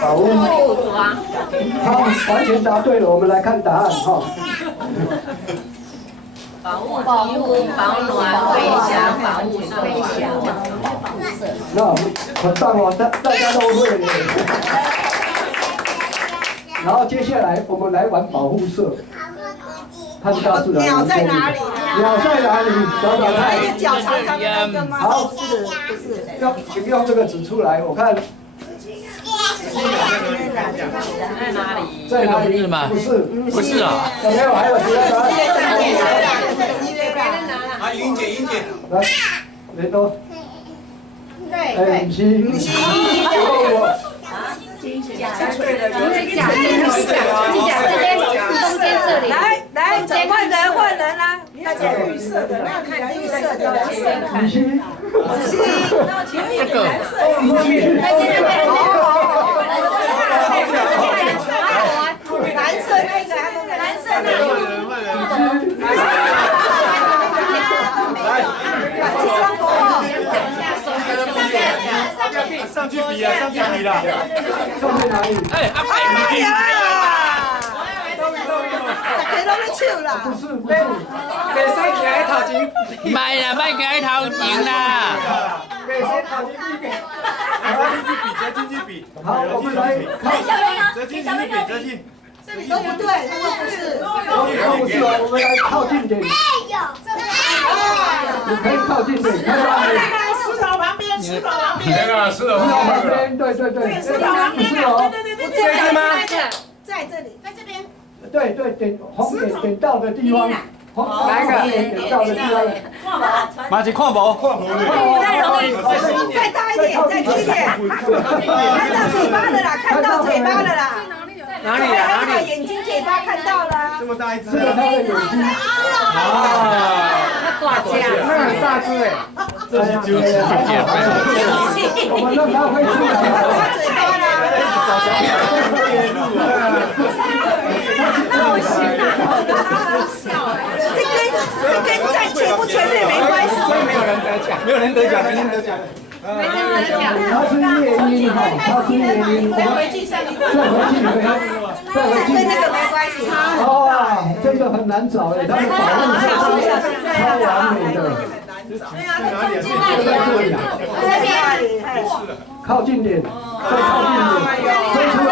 保护。好，完全答对了。我们来看答案哈。保护皮肤、保暖、飞翔、保护色。那很棒哦，大家都会耶。然后接下来我们来玩保护色。看大自然。鸟在哪里？鸟在哪里？找找看。一个脚长长的吗？好，不是。请用这个指出来，我看。在哪里？在哪里？不是，不是啊，有没有？还有其他答案？啊，云姐，来，雷多。哎，不是，换人啦，大家绿色的，那看绿色的，不是，这个蓝色那个，蓝色那个。上去比了，上去比了。放在哪里？哎，阿派大家都在笑啦。不是，袂使徛喺头前，卖啦，卖给头前啦。袂使头前比。折进去比，好，我们来看。折进去比，折进。都不对，不是。不是哦，我们来靠近点。你可以靠近点，看到没？石头旁边，石头旁边。那个是的，旁边，对，石头旁边是哦。这是吗？在这里，在这边。对，点红点到的地方，哪个点到的地方？马上看无，再容易，再大一点，再近一点。看到嘴巴的啦，看到嘴巴的啦。哪里啊？哪里？眼睛、嘴巴看到了。这么大一只，这个他的眼睛。大只，那很大只哎。这是纠结，我们让他会出来。他嘴巴啦。这跟站前不前面没关系。所以没有人得奖，没有人得奖，没人得奖。他是夜莺哈，他是夜莺。再回去，跟那个没关系。哇，真的很难找哎，他们保护色超完美的。就在这里啊，靠近点，再靠近点，推出来。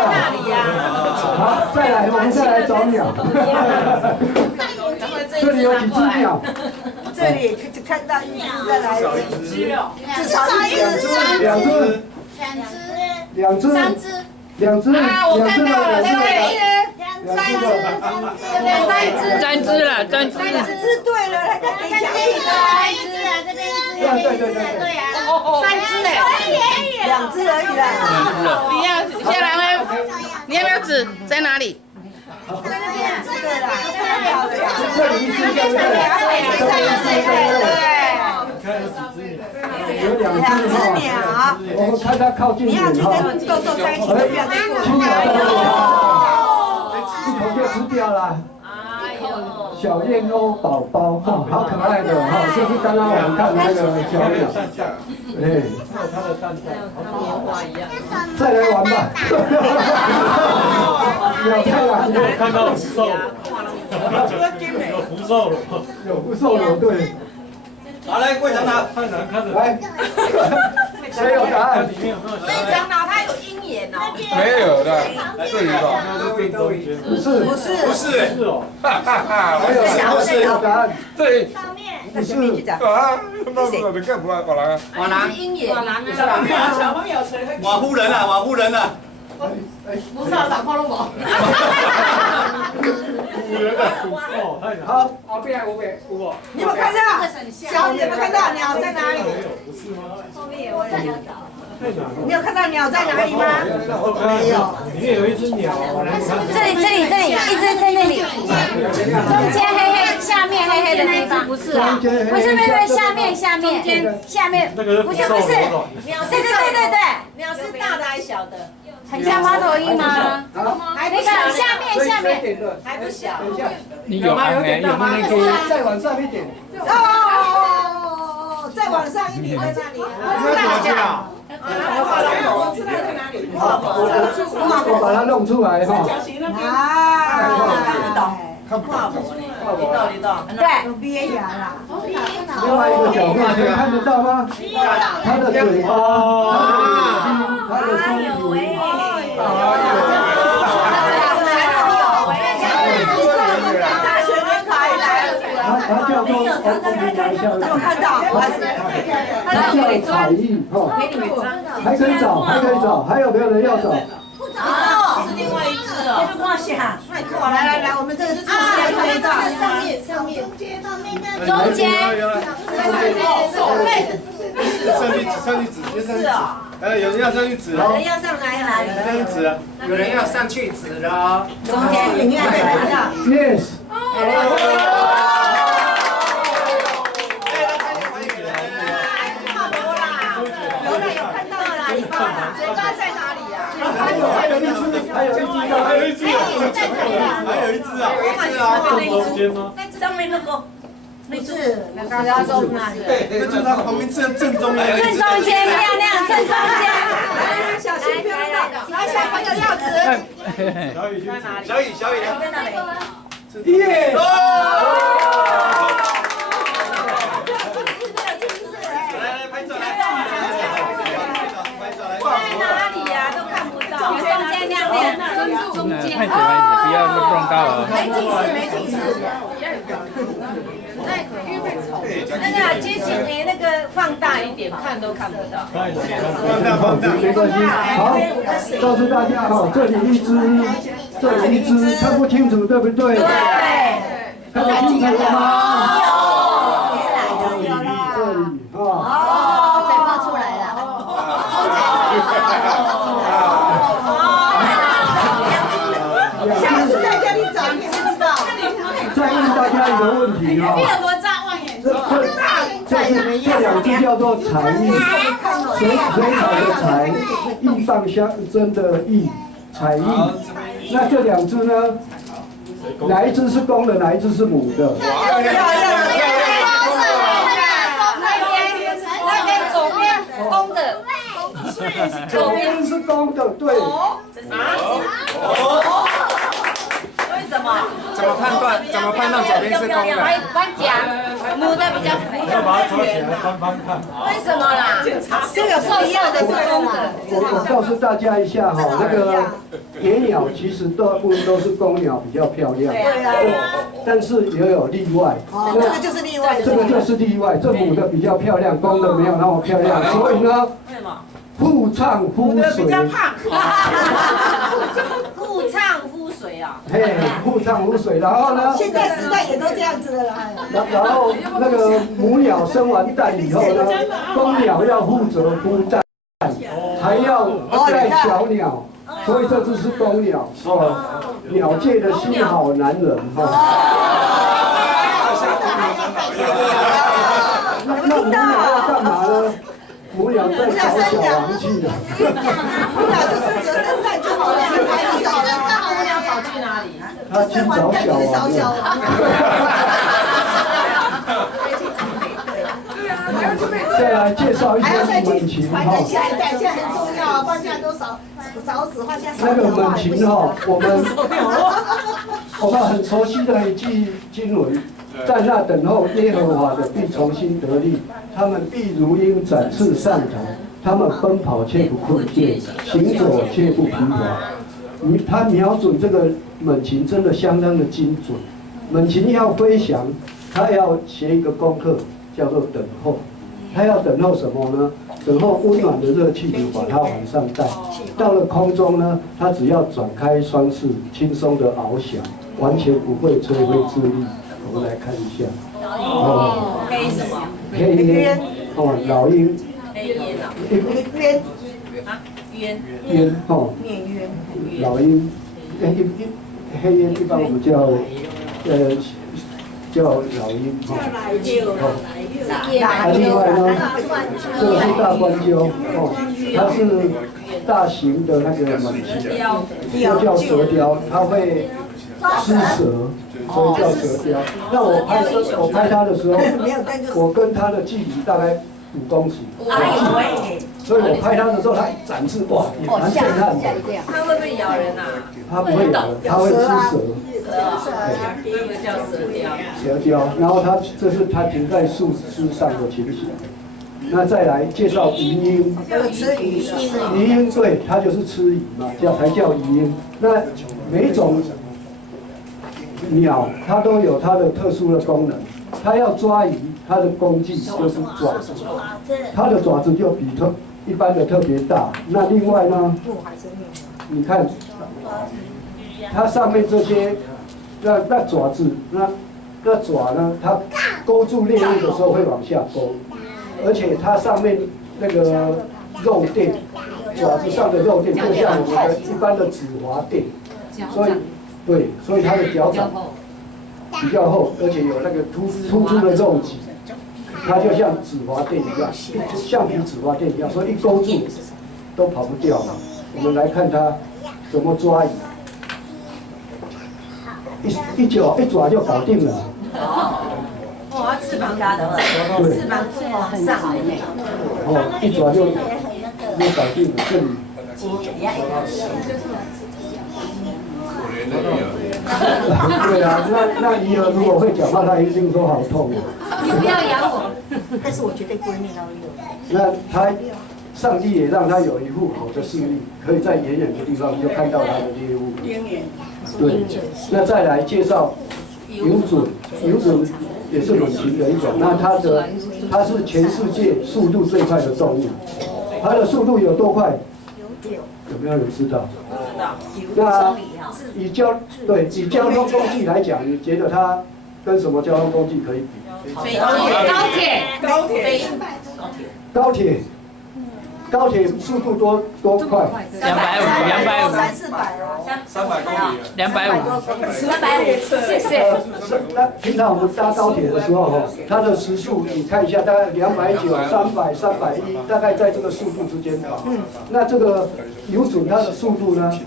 好，再来，我们再来找鸟。这里有几只鸟？这里看到一只，再来至少一只，两只，三只了，对了，他跟你讲对呀3只嘞，2只而已啦。你要下来吗？你要不要指在哪里？对啦，这里一只，对不对？有两只哈，我们看它靠近点哈。豆豆在一起，不要再过青鸟一口就吃掉了。小燕鸥宝宝哈，好可爱的哈，就是刚刚我们看的那个小鸟。哎，再来玩吧。鸟太难了，看到福寿，有福寿了，有福寿了，对。好来，会长拿，太难看了，来，谁有答案？会长脑他有鹰眼哦。没有的，这里吧，不是，哦，还有谁有答案？对，不是，啊，那我们干不来，好了，瓦郎，鹰眼，小朋友谁会？瓦夫人啊，瓦夫人啊，不是打泡沫毛。好，后边有没有？你有没有看到？小，你有没有看到鸟在哪里？你有看到鸟在哪里吗？没有。里面有一只鸟，这里，一只在那里，中间黑黑，下面黑黑的地方，不是啊，不是，下面，不是，对，鸟是大的还是小的？很像猫头鹰吗？还不那个下面，还不小。你有吗？有点大吗？再往上一点。哦，再往上一点，在那里。我把它弄出来哈。看不懂。对，憋牙啦。另外一个角度可以看得到吗？它的嘴巴，它的眼睛，它的身体。它叫做我看到，它叫彩翼哈，还可以找，还有没有人要找？哦，是另外一只哦。这光下，来，我们这个是上面，中间。上去指，是啊。有人要上去指有人要上来哪里？上去指啊！有人要上去指了。中间，你看看到 Yes。有看到了啦，你爸爸嘴巴在哪里呀？还有一只，还有一只中间吗？上面那个。不是，那个要中那里。那就是它旁边正中央。正中间，亮亮，正中间。小心不要倒，来，小朋友要指。小雨，在哪里？耶！来拍照，在哪里呀？都看不到。中间亮亮，中间。拍起来不要弄到哦。没近视。那个接近你那个放大一点，看都看不到。放大，没关系。好，告诉大家哈，这里一只，看不清楚，对不对？对。看得清楚了吗？有。这里哈。嘴巴出来了。下次再叫你找，你就知道。再问大家一个问题哈。这两只叫做彩翼，水草的彩，翼放相争的翼，彩翼。那这两只呢？哪一只是公的，哪一只是母的？那边左边公的，左边是公的，对。为什么？怎么判断左边是公的？我讲，母的比较肥。要把它抓起来翻翻看。为什么啦？这个不一样的是公的。我告诉大家一下哈，那个野鸟其实大部分都是公鸟比较漂亮，但是也有例外。这个就是例外。这个就是例外，这母的比较漂亮，公的没有那么漂亮，所以呢，互唱互水。互唱互水啊！嘿，互唱互水，然后呢？现在时代也都这样子了啦。然后那个母鸟生完蛋以后呢，公鸟要负责孵蛋，还要带小鸟，所以这只是公鸟哦。鸟界的新好男人哈。那母鸟要干嘛呢？母鸟在找小王去了。母鸟就是有生蛋就好了，还要找了。母鸟跑去哪里？它去找小王再来介绍一下猛禽哈。下一代现在很重要，不然现在都少子化，现在那个猛禽哈，我们很熟悉的一句经文，在那等候耶和华的必重新得力，他们必如鹰展翅上腾，他们奔跑却不困倦，行走却不疲乏。他瞄准这个猛禽真的相当的精准。猛禽要飞翔，它要学一个功课，叫做等候。它要等候什么呢？等候温暖的热气流把它往上带。到了空中呢，它只要转开双翅，轻松的翱翔，完全不会摧毁智力。我们来看一下。黑什么？黑鸢。哦，老鹰。黑鸢啊。鸢。啊，鸢。鸢哦。鸢鸢。老鹰。黑鸢一般我们叫老鹰。另外呢，这个是大冠鹫哦，它是大型的那个猛禽，又叫蛇雕，它会吃蛇，所以叫蛇雕。那我拍它的时候，我跟它的距离大概5公尺，所以我拍它的时候，它一展翅，哇，也蛮震撼的。它会不会咬人啊？它不会咬人，它会吃蛇。这个叫蛇雕。蛇雕，然后它停在树枝上的情形。那再来介绍鱼鹰。鱼鹰对，它就是吃鱼嘛，才叫鱼鹰。那每一种鸟，它都有它的特殊的功能。它要抓鱼，它的工具就是爪子，它的爪子就比一般的特别大。那另外呢，你看，它上面这些那爪子，那爪呢，它勾住猎物的时候会往下勾，而且它上面那个肉垫，爪子上的肉垫就像我们的一般的止滑垫，所以对，所以它的脚掌比较厚，而且有那个突出的肉脊，它就像止滑垫一样，橡皮止滑垫一样，所以一勾住都跑不掉了。我们来看它怎么抓蚁，一爪就搞定了。哇，翅膀嘎的，对，翅膀这么很长呢。哦，一爪就搞定了，这里。对啊，那鱼儿如果会讲话，它一定说好痛啊。你不要咬我。但是我觉得闺蜜都有。那它，上帝也让它有一副好的视力，可以在远远的地方就看到它的猎物。对，那再来介绍游隼，游隼也是吻禽的一种。那它是全世界速度最快的动物，它的速度有多快？有没有人知道？那以交通工具来讲，你觉得它跟什么交通工具可以比？高铁速度多快250，300公里，250，谢谢。那平常我们搭高铁的时候，它的时速你看一下，大概290、300、310，大概在这个速度之间跑。那这个游隼它的速度呢？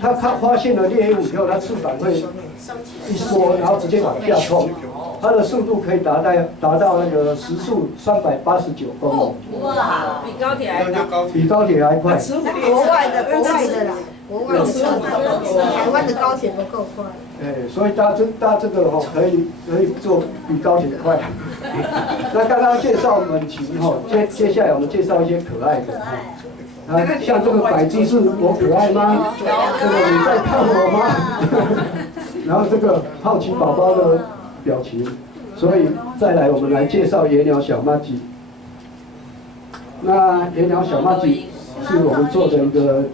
它发现了猎物以后，它翅膀会一缩，然后直接往下冲。它的速度可以达到那个时速389公里。哇，比高铁还快。比高铁还快。国外的啦，国外的台湾的高铁不够快。哎，所以搭这个可以做比高铁快。那刚刚介绍猛禽接下来我们介绍一些可爱的像这个摆姿势，我可爱吗？这个你在看我吗？然后这个好奇宝宝的表情，所以再来我们来介绍野鸟小麻吉。那野鸟小麻吉是我们做的一个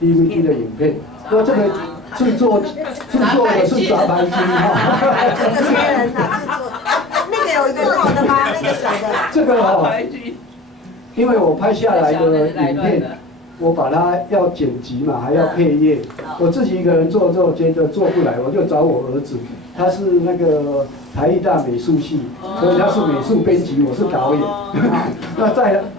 DVD 的影片，那这个制作的是杂牌机这些人呐，那个有一个肉的吗？那个小的。这个因为我拍下来的影片，我把它要剪辑嘛，还要配乐，我自己一个人做之后觉得做不来，我就找我儿子，他是那个台艺大美术系，所以他是美术编辑，我是导演。那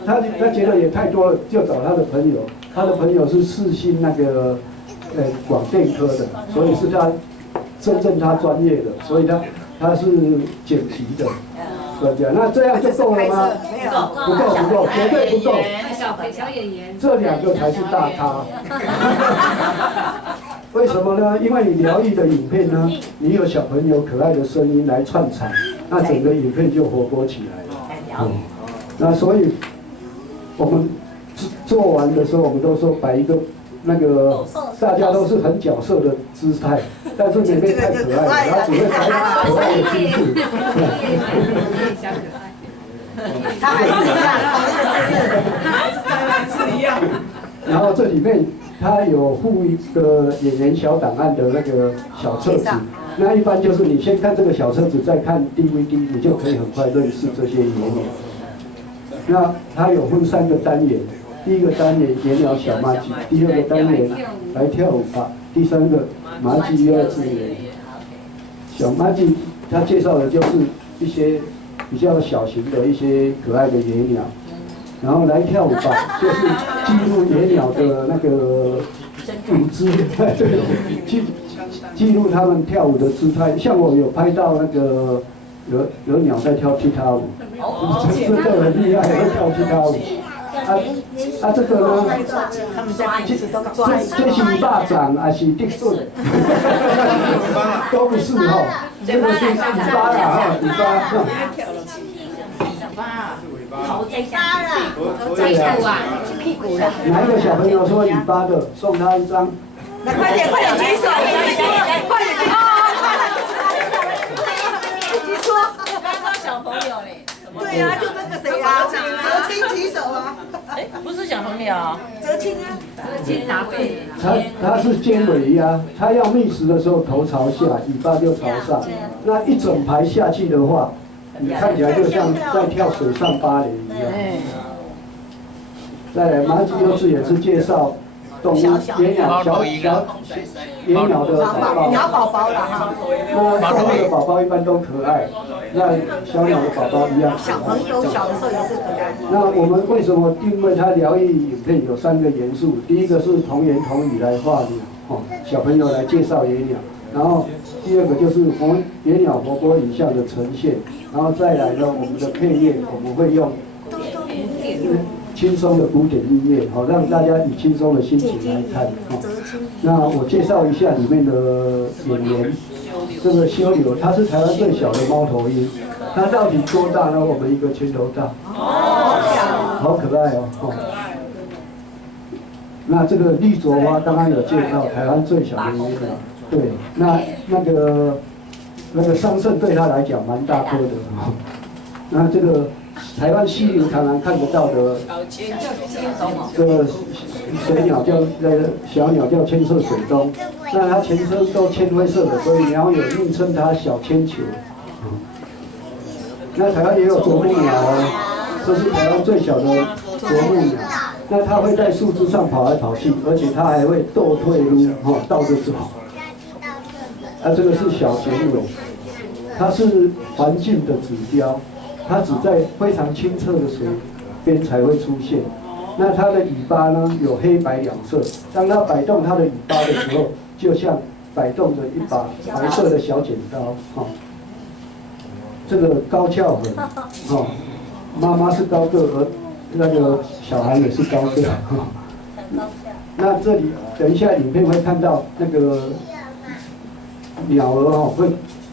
他觉得也太多了，就找他的朋友，他的朋友是世新那个广电科的，所以是他真正他专业的，所以他是剪辑的。那这样就够了吗？不够，绝对不够。小演员，这2个才是大咖。为什么呢？因为你疗愈的影片呢，你有小朋友可爱的声音来串场，那整个影片就活泼起来了。那所以我们做完的时候，我们都说摆一个那个大家都是很角色的姿态，但是妹妹太可爱了，她只会摆可爱的姿势。他还是一样，然后这里面它有附一个演员小档案的那个小册子，那一般就是你先看这个小册子，再看 DVD， 你就可以很快认识这些野鸟。那它有分3个单元，第1个单元野鸟小麻吉，第2个单元来跳舞吧，第3个麻吉幼稚园。小麻吉它介绍的就是一些比较小型的一些可爱的野鸟，然后来跳舞吧，就是记录野鸟的那个舞姿，对，记录他们跳舞的姿态。像我有拍到那个有鸟在跳踢踏舞，这个很厉害，会跳踢踏舞。这个呢，这是巴掌还是滴顺？都不是这个是尾巴啦尾巴。头在下了，屁股了。哪一个小朋友说尾巴的，送他1张。来快点举手，快点举说，刚刚小朋友嘞。对呀，就那个谁啊，昨天举手啊。哎，不是小红鸟，泽青啊，泽青拿贝。它是尖尾鸭，它要觅食的时候头朝下，尾巴就朝上。那一整排下去的话，你看起来就像在跳水上芭蕾一样。再来，马吉幼稚园是介绍动物野鸟野鸟的宝宝。鸟宝宝了哈。那动物的宝宝一般都可爱，那小鸟的宝宝一样。小朋友小的时候也是可爱。那我们为什么定位它疗愈影片有3个元素？第一个是童言童语来画鸟，小朋友来介绍野鸟。然后第二个就是野鸟活泼影像的呈现。然后再来呢，我们的配乐我们会用轻松的古典音乐，好让大家以轻松的心情来看。那我介绍一下里面的演员，这个修柳，它是台湾最小的猫头鹰，它到底多大呢？我们一个拳头大，好可爱哦。那这个绿啄花刚刚有介绍，台湾最小的野鸟，对，那个桑葚对它来讲蛮大颗的，那这个。台湾溪流常常看得到的这个水鸟叫小鸟叫千色水钟，那它全身都铅灰色的，所以鸟友昵称它小铅球。那台湾也有啄木鸟哦，这是台湾最小的啄木鸟。那它会在树枝上跑来跑去，而且它还会倒退撸，倒着走。这个是小剪尾，它是环境的指标。它只在非常清澈的水边才会出现。那它的尾巴呢有黑白两色，当它摆动它的尾巴的时候，就像摆动着一把白色的小剪刀。这个高翘痕，妈妈是高个，而那个小孩也是高个。那这里等一下影片会看到那个鸟儿会，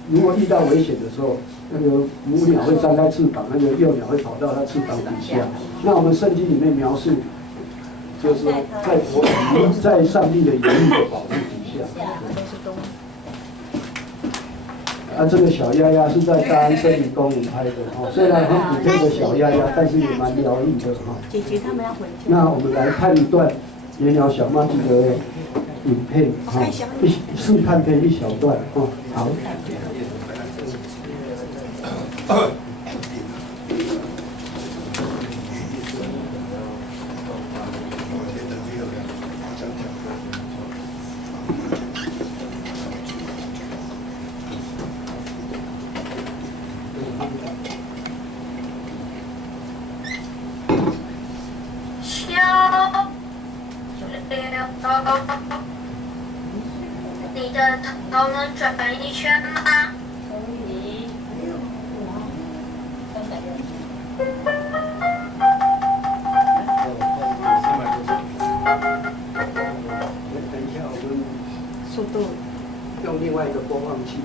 如果遇到危险的时候。那个母鸟会张开翅膀，那个幼鸟会跑到它翅膀底下。那我们圣经里面描述，就是说在上帝的严厉的保护底下。这个小鸭鸭是在大安森林公园拍的虽然很普通的小鸭鸭，但是也蛮疗愈的姐姐他们要回家。那我们来看一段野鸟小妈咪的影片试看片一小段好。你的头能转一圈吗？等一下，我们速度用另外一个播放器。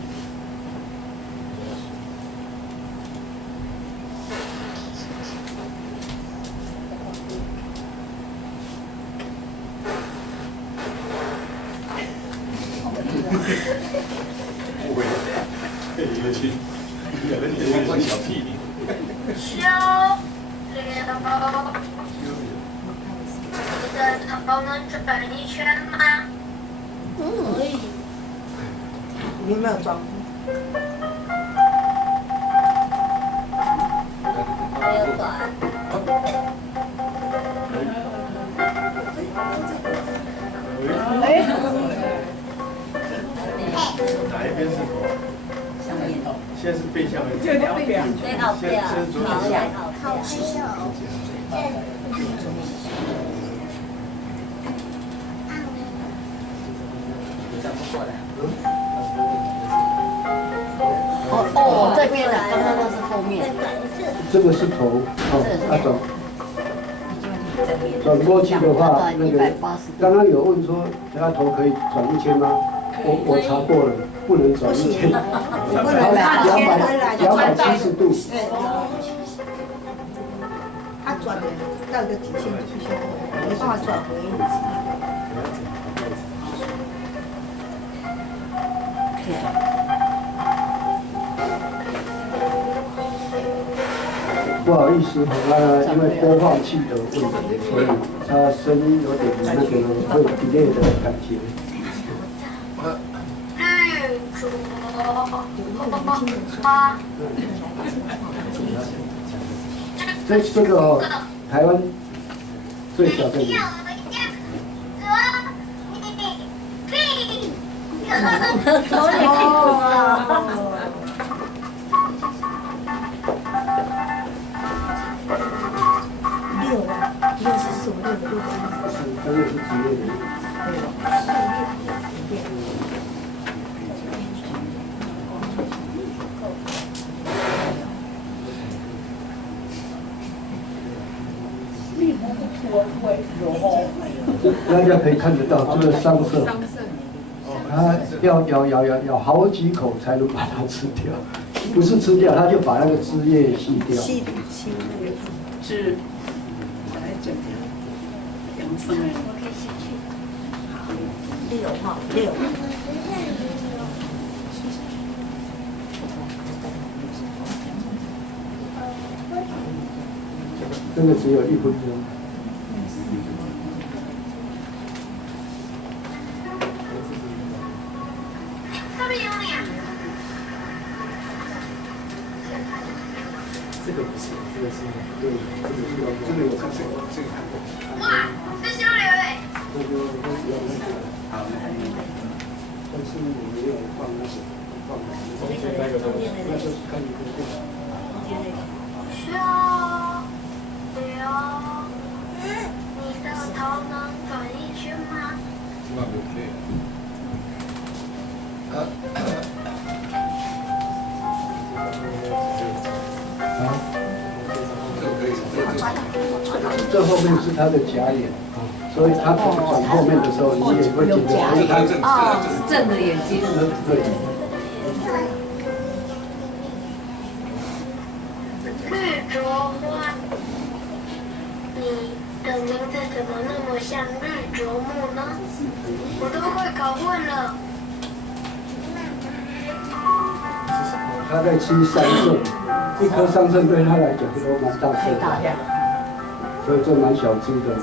不会，可以一个亲，两个人换小屁股。修柳，你的头能转一圈吗？可以。你有没有装？没有转。哪一边是头？现在是背向的。背后背，好像好气哦。这边的，刚刚那是后面。这个是头转过去的话，那个刚刚有问说它头可以转1000吗？我查过了，不能转1000，然后270度。它转的到一个极限就必须回来，没办法转回。不不好意思，因为播放器的问题，所以它声音有点那个会 delay 的感觉。这个哦，台湾最小的鸟。这个是职业的。大家可以看得到这个桑葚，它要咬好几口才能把它吃掉，不是吃掉，它就把那个汁液吸掉。吸那个汁，来整个养生的。6。这个只有1分钟。这个不是，这个是对，这个有看过，这个看过。哇，这修流哎。这个好。但是我没有放那个，中间那个那就是看一个。修流，你的头能转一圈吗？这个不可以。这后面是它的假眼，所以它转后面的时候，你也会觉得它是正的眼睛。对。绿竹花，你的名字怎么那么像绿啄木呢？我都快搞混了。它在吃桑葚，一颗桑葚对它来讲都蛮大颗的，所以这蛮小只的。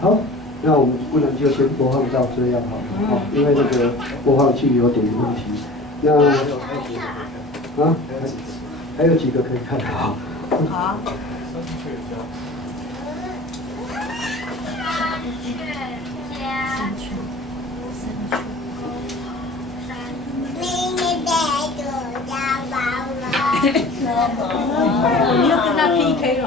好，那我们不能就先播放到这样好了，因为那个播放器有点问题。那还有几个可以看好。好。你要跟他 PK 了。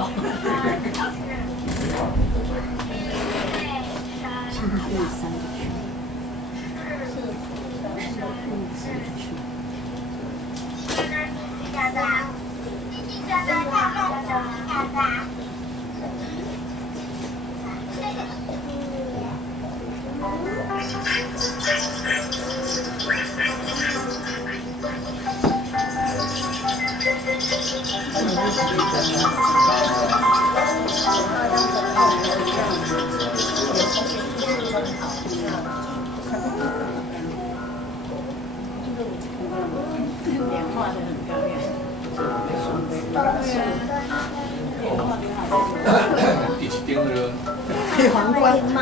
脸画得很漂亮。第几点了？配皇冠嘛。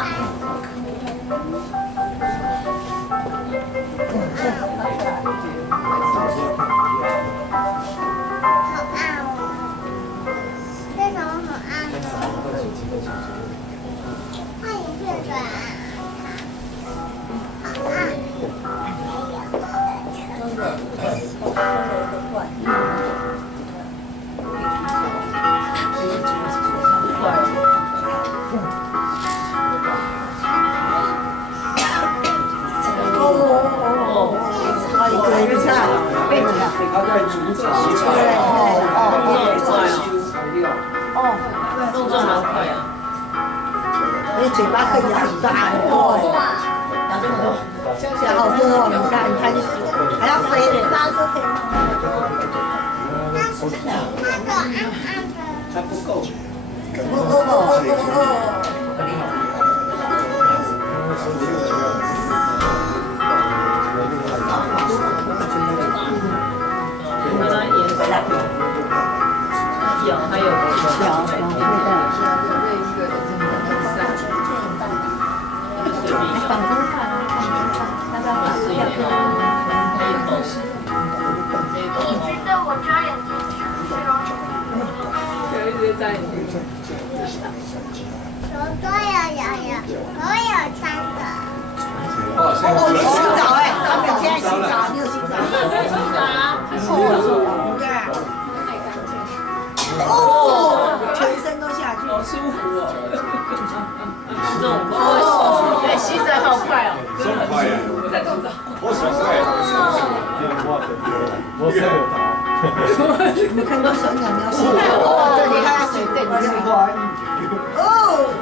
它在煮茶，材料。动作蛮快啊。你嘴巴可以咬很大哦，咬这么多，小好多哦，你看，还要飞的。还不够。有，还有绑头发啊，要不要绑票票？你觉得我抓眼睛是不是哦？有一直在。我都有，我有3个。哦，你洗澡哎，咱们现在洗澡，你有洗澡？对。哦，全身都下去，好舒服哦。这种对，洗澡好快哦，真的很舒服，在动作。我想说，我是有答。你看到小鸟苗洗澡，哦，这里还有水对，桂花浴。哦，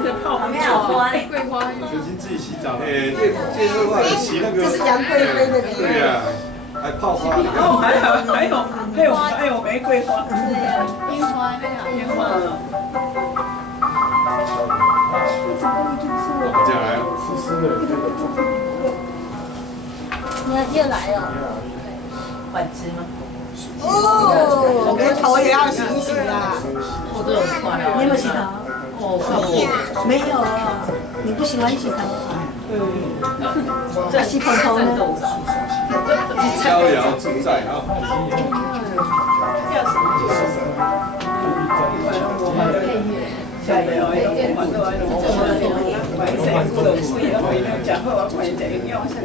这泡没有花，桂花浴。曾经自己洗澡，这是话洗那个。这是杨贵妃的。对呀，还泡花。哦，还有玫瑰花。对呀，樱花那个樱花。我这样来，湿湿的。你要又来了。换汁吗？哦，我的头也要洗一洗啦。我都有快哦。你有没有洗头？哦，没有，你不喜欢洗头？这洗头头呢？逍遥自在啊！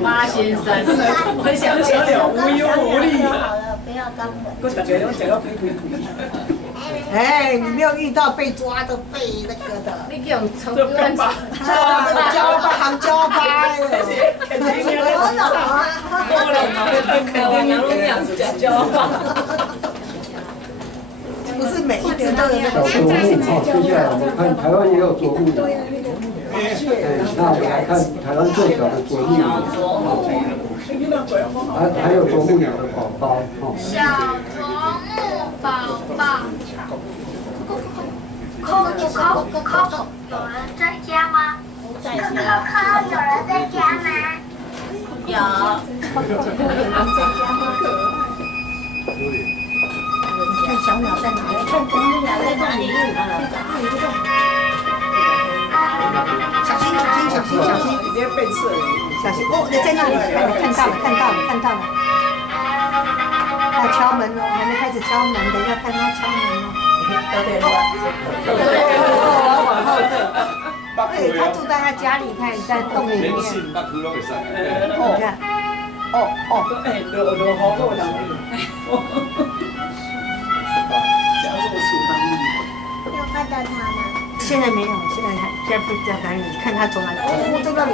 马先生，我想起来无忧无虑。好了，不要当了。哎，你没有遇到被抓的、被那个的。你给我抽干吧。啊，那个胶吧，含胶吧。肯定要不是每一只都有那小个。啄木哈，接下来我们看台湾也有啄木鸟。那我们来看台湾最小的啄木鸟，还有啄木鸟的宝宝哈。小啄木宝宝，扣，有人在家吗？有人在家吗？有。看小鸟在哪里？看啄木鸟在哪里？小心，已经被刺了。小心！哦，你在那里，看到了。要敲门哦，还没开始敲门，等一下看他敲门哦。往后退。对，他住在他家里，他也在洞里面。你看，哦，哎，落雨好人命。有看到他吗？现在没有，现在不知道哪里，看他从哪里。哦，在那里。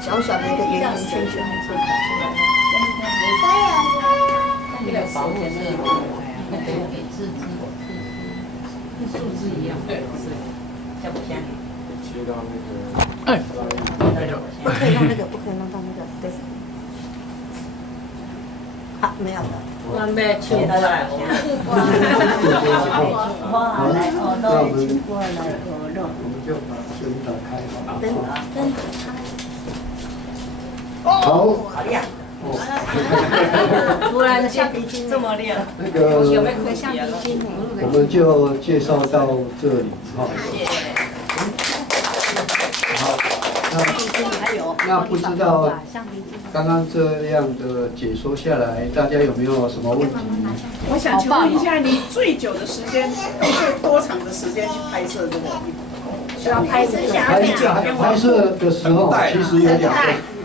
小小的一个圆圆圈圈，还是跑出来了。那个保护色，给字跟树枝一样，是像不像？切到那个。不可以弄那个，对。好，没有了。我们切到来。好，那我们就把声音打开好。好。好亮。突然间这么亮。那个我们就介绍到这里哈。好，那不知道刚刚这样的解说下来，大家有没有什么问题？我想请问一下，你最久的时间，用最多长的时间去拍摄这个？需要拍摄拍摄的时候，其实有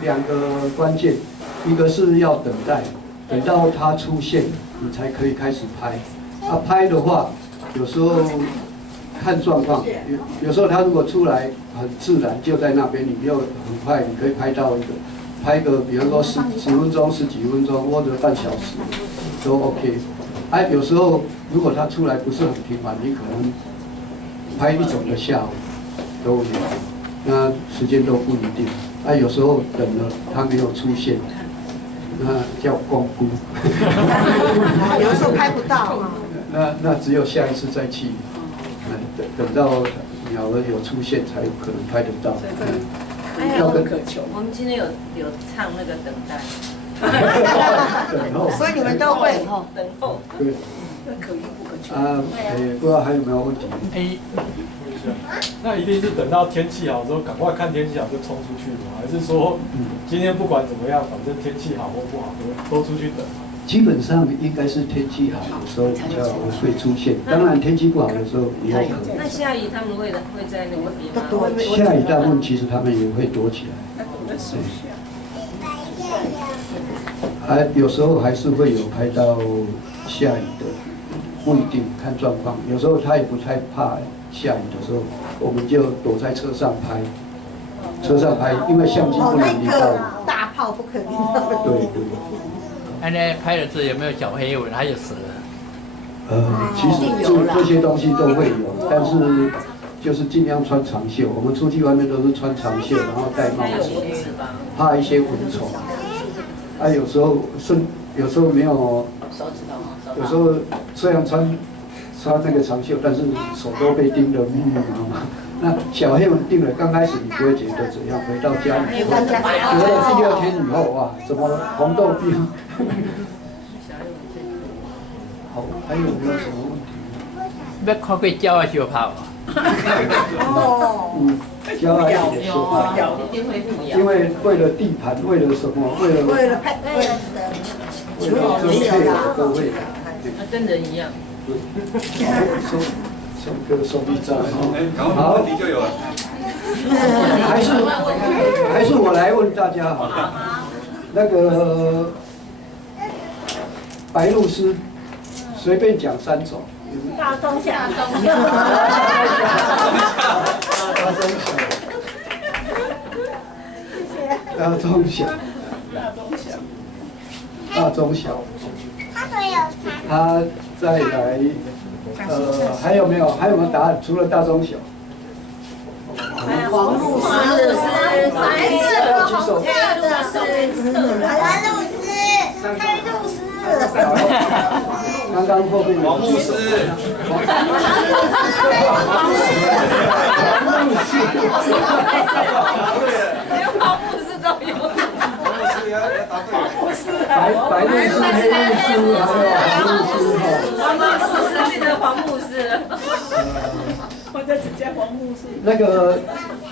两个关键，一个是要等待，等到它出现，你才可以开始拍。拍的话，有时候看状况，有时候它如果出来很自然，就在那边，你就很快你可以拍到拍个，比方说10分钟、10几分钟或者半小时都 OK。有时候如果它出来不是很频繁，你可能拍一整个下午都有，那时间都不一定。有时候等了它没有出现，那叫光估。有时候拍不到啊。那只有下一次再去，等到鸟儿有出现才有可能拍得到。要跟我们今天有唱那个等待。等候。所以你们都会等候。对。可遇不可求。不知道还有没有问题？那一定是等到天气好之后，赶快看天气好就冲出去吗？还是说，今天不管怎么样，反正天气好或不好都出去等？基本上应该是天气好的时候比较会出现，当然天气不好的时候也有可能。那下雨他们会在那个地方？下雨大部分其实他们也会躲起来。有时候还是会有拍到下雨的，不一定看状况。有时候他也不太怕下雨的时候，我们就躲在车上拍。车上拍，因为相机不能离到。大炮不可离到。对。那拍的是有没有小黑蚊，还有蛇？其实这些东西都会有，但是就是尽量穿长袖。我们出去外面都是穿长袖，然后戴帽子，怕一些蚊虫。有时候没有，有时候虽然穿那个长袖，但是手都被叮得密密麻麻。那小黑蚊叮了，刚开始你不会觉得怎样，回到家以后，隔了第2天以后，哇，怎么红豆病？好，还有没有什么问题？要看过鸟的相拍啊？鸟也是怕，因为为了地盘，为了什么？为了配合都会。跟人一样。送个手臂章，好，问题就有了。还是我来问大家好了。那个白鹭鸶，随便讲3种。大中小。大中小。大中小。他再来。还有没有答案？除了大中小，黄鹭鸶、白鹭鸶、黑鹭鸶。刚刚后面黄鹭鸶，连黄鹭鸶都有。白鹭鸶、黑鹭鸶，还有黄鹭鸶黄鹭鸶。我在只见黄鹭鸶。那个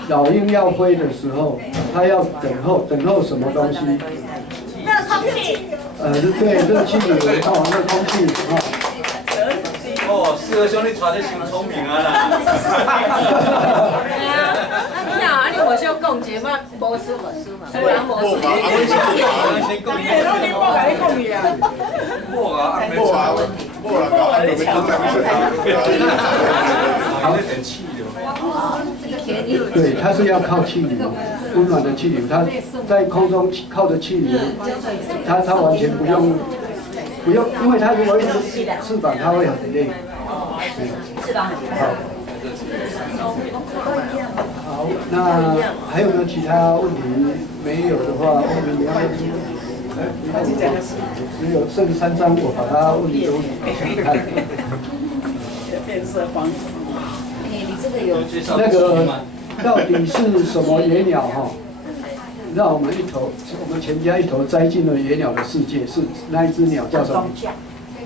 老鹰要飞的时候，它要等候什么东西？热空气。对，热气流，热空气啊。四个兄弟传的真聪明啊啦！你好，你互相讲者嘛，无输嘛。虽然无输。你莫甲你讲伊啊。还会很气流。对，它是要靠气流，温暖的气流，它在空中靠着气流，它完全不用，因为它如果用翅膀，它会很累。翅膀很好。好，那还有没有其他问题？没有的话，我们要只有剩3张，我把它问题都看。变色黄。你这个有那个到底是什么野鸟哈？让我们全家一头栽进了野鸟的世界，是那一只鸟叫什么？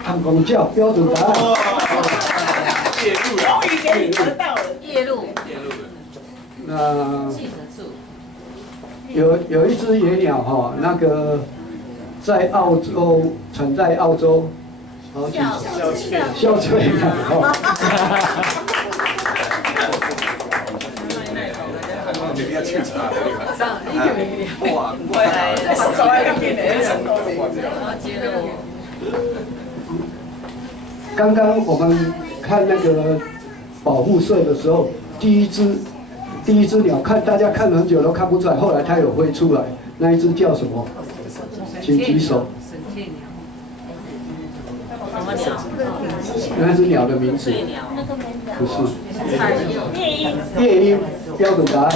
暗公叫，标准答案。终于给你得到了。夜鹭。那有一只野鸟哈，那个在澳洲产在澳洲，好几种小翠鸟哈。刚刚我们看那个保护色的时候，第一只鸟大家看了很久都看不出来，后来它有飞出来，那一只叫什么？请举手。那只鸟的名字？不是。夜莺，标准答案。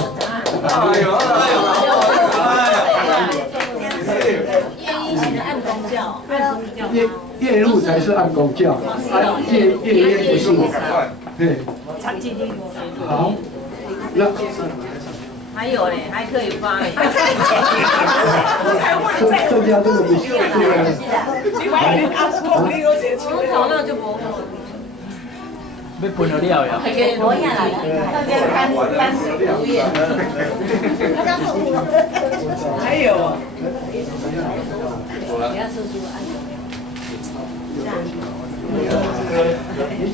夜路才是按公叫，夜烟不是。对。好，那还有嘞，还可以发嘞。这家这个不是。从头那就不。要分了了呀。我也来了，单服务业。还有。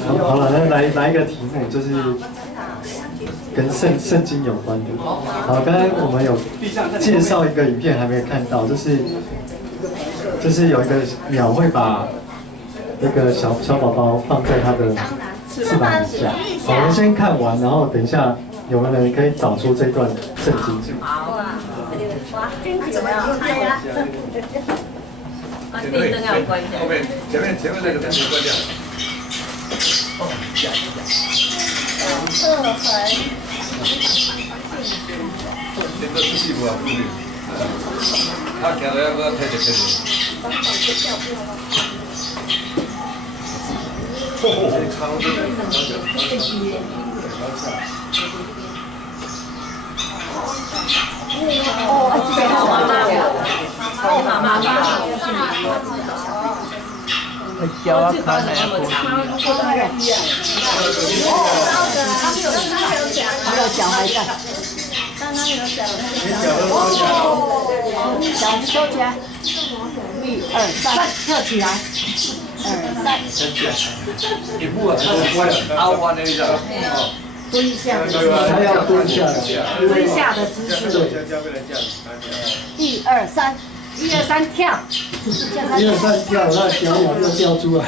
好了，那来一个题目，就是跟圣经有关的。好，刚才我们有介绍一个影片，还没有看到，就是有一个鸟会把那个小宝宝放在它的翅膀底下。好，我们先看完，然后等一下有没有人可以找出这段圣经？哇，真久了，哎呀。电灯要关掉。后面前面那个灯关掉。这个是西部啊，不是。他看到要不要拍就拍的。教啊看来不没有脚还在。刚刚有脚。脚收起来。1、2、3，跳起来。2、3。一步啊，凹弯的一下。蹲下。他要蹲下来。蹲下的姿势。1、2、3。1、2、3，跳。1、2、3跳，那小鸟就掉出来。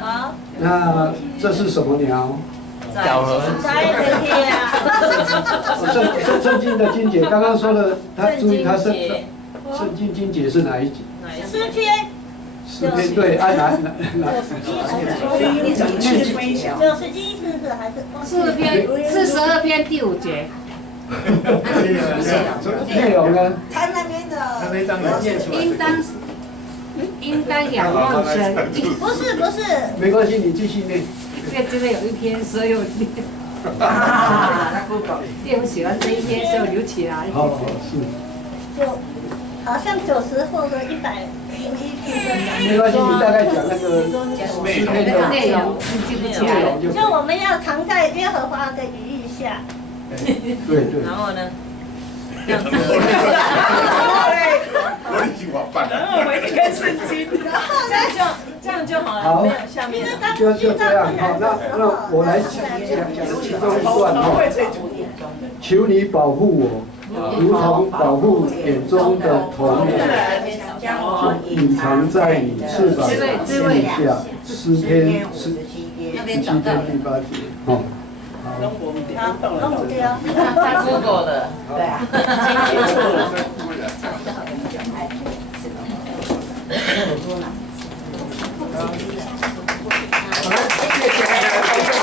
好，那这是什么鸟？小河。圣经的经节，刚刚说的，他注意他圣经经节是哪一节？诗篇。诗篇对，按哪？诗篇42篇第5节。内容呢？他那边的应当仰望神。不是。没关系，你继续念。这边有一篇，所有因为我喜欢这一篇，所以我留起来。好，是。就好像90或者100。没关系，你大概讲那个诗篇的内容，记不起来。就我们要藏在耶和华的羽翼下。对。然后呢？这样子。我已经往办了。我们一根圣经，这样就好了。好，没有下面。就这样。好，那我来讲其中一段哈。求你保护我，如同保护眼中的瞳人，隐藏在你翅膀之下。诗篇17篇第8节。好。他 Google 的，对啊。我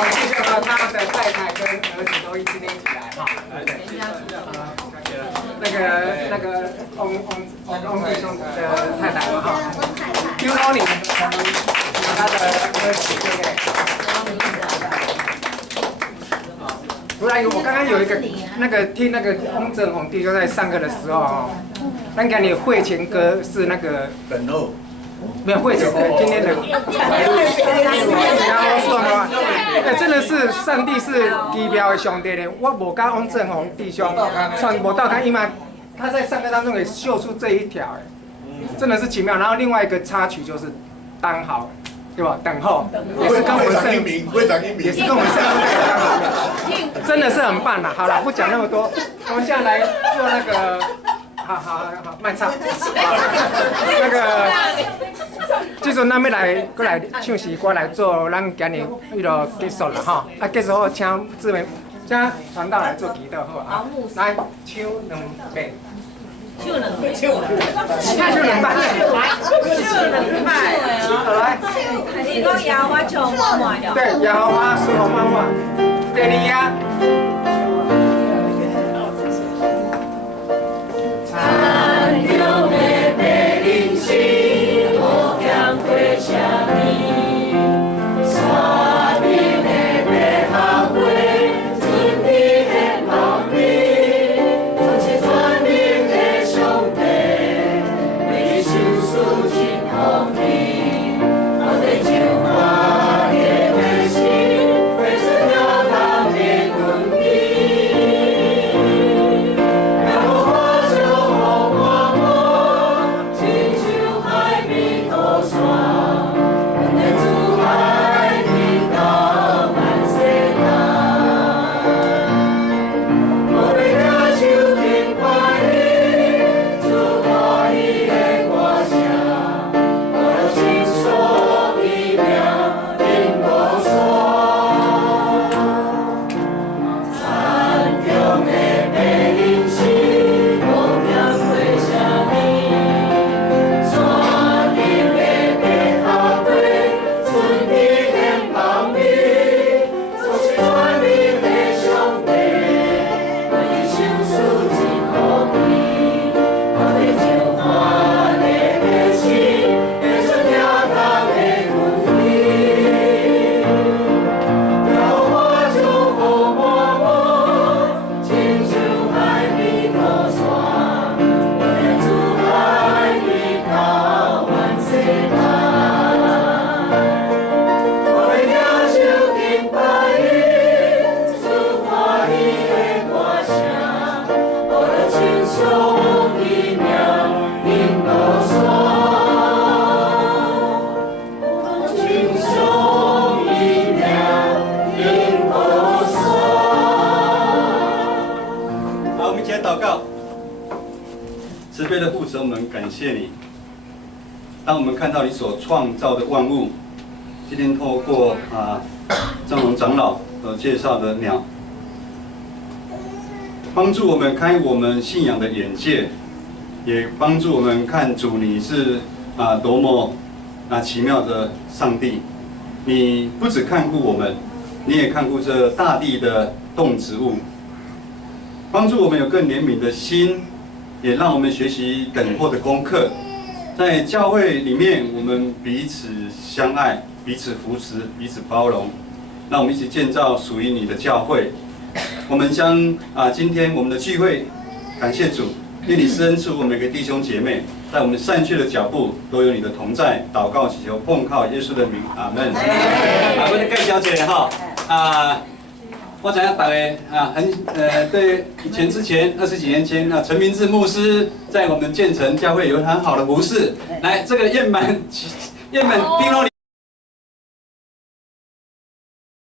们谢谢他的太太跟儿子都一起起来哈。那个翁弟兄的太太嘛哈。丢到你，他的儿子对不对？突然我刚刚有一个听那个翁正宏弟兄在上课的时候哦，那个你会前歌是那个等候。没有会前歌，今天的。然后说嘛，真的是上帝是奇妙的上帝呢。我无跟翁正宏弟兄传无到他，因为他在上课当中也秀出这一条，真的是奇妙。然后另外一个插曲就是当好。对吧？等候也是跟我们圣，也是跟我们圣经真的是很棒啦。好了，不讲那么多，我们现在来做那个，好，慢唱。那个，就是咱要来过来唱诗歌来做，咱今日迄个结束了哈。啊，结束后请志明，请传道来做祈祷好啊。来，唱2遍。就能来，你讲摇我唱我嘛呀？对，摇我说我。第2呀。参卑的父神，我们感谢你。当我们看到你所创造的万物，今天透过张荣长老所介绍的鸟，帮助我们开我们信仰的眼界，也帮助我们看主你是多么奇妙的上帝。你不只看顾我们，你也看顾这大地的动植物，帮助我们有更怜悯的心，也让我们学习等候的功课。在教会里面，我们彼此相爱，彼此扶持，彼此包容，让我们一起建造属于你的教会。我们将今天我们的聚会，感谢主，愿你施恩赐我们每个弟兄姐妹，在我们善去的脚步都有你的同在。祷告祈求，奉靠耶稣的名，阿门。我的介绍一下哈，我想要大家对以前之前20几年前陈明志牧师在我们建成教会有很好的服事。来，这个燕满丁罗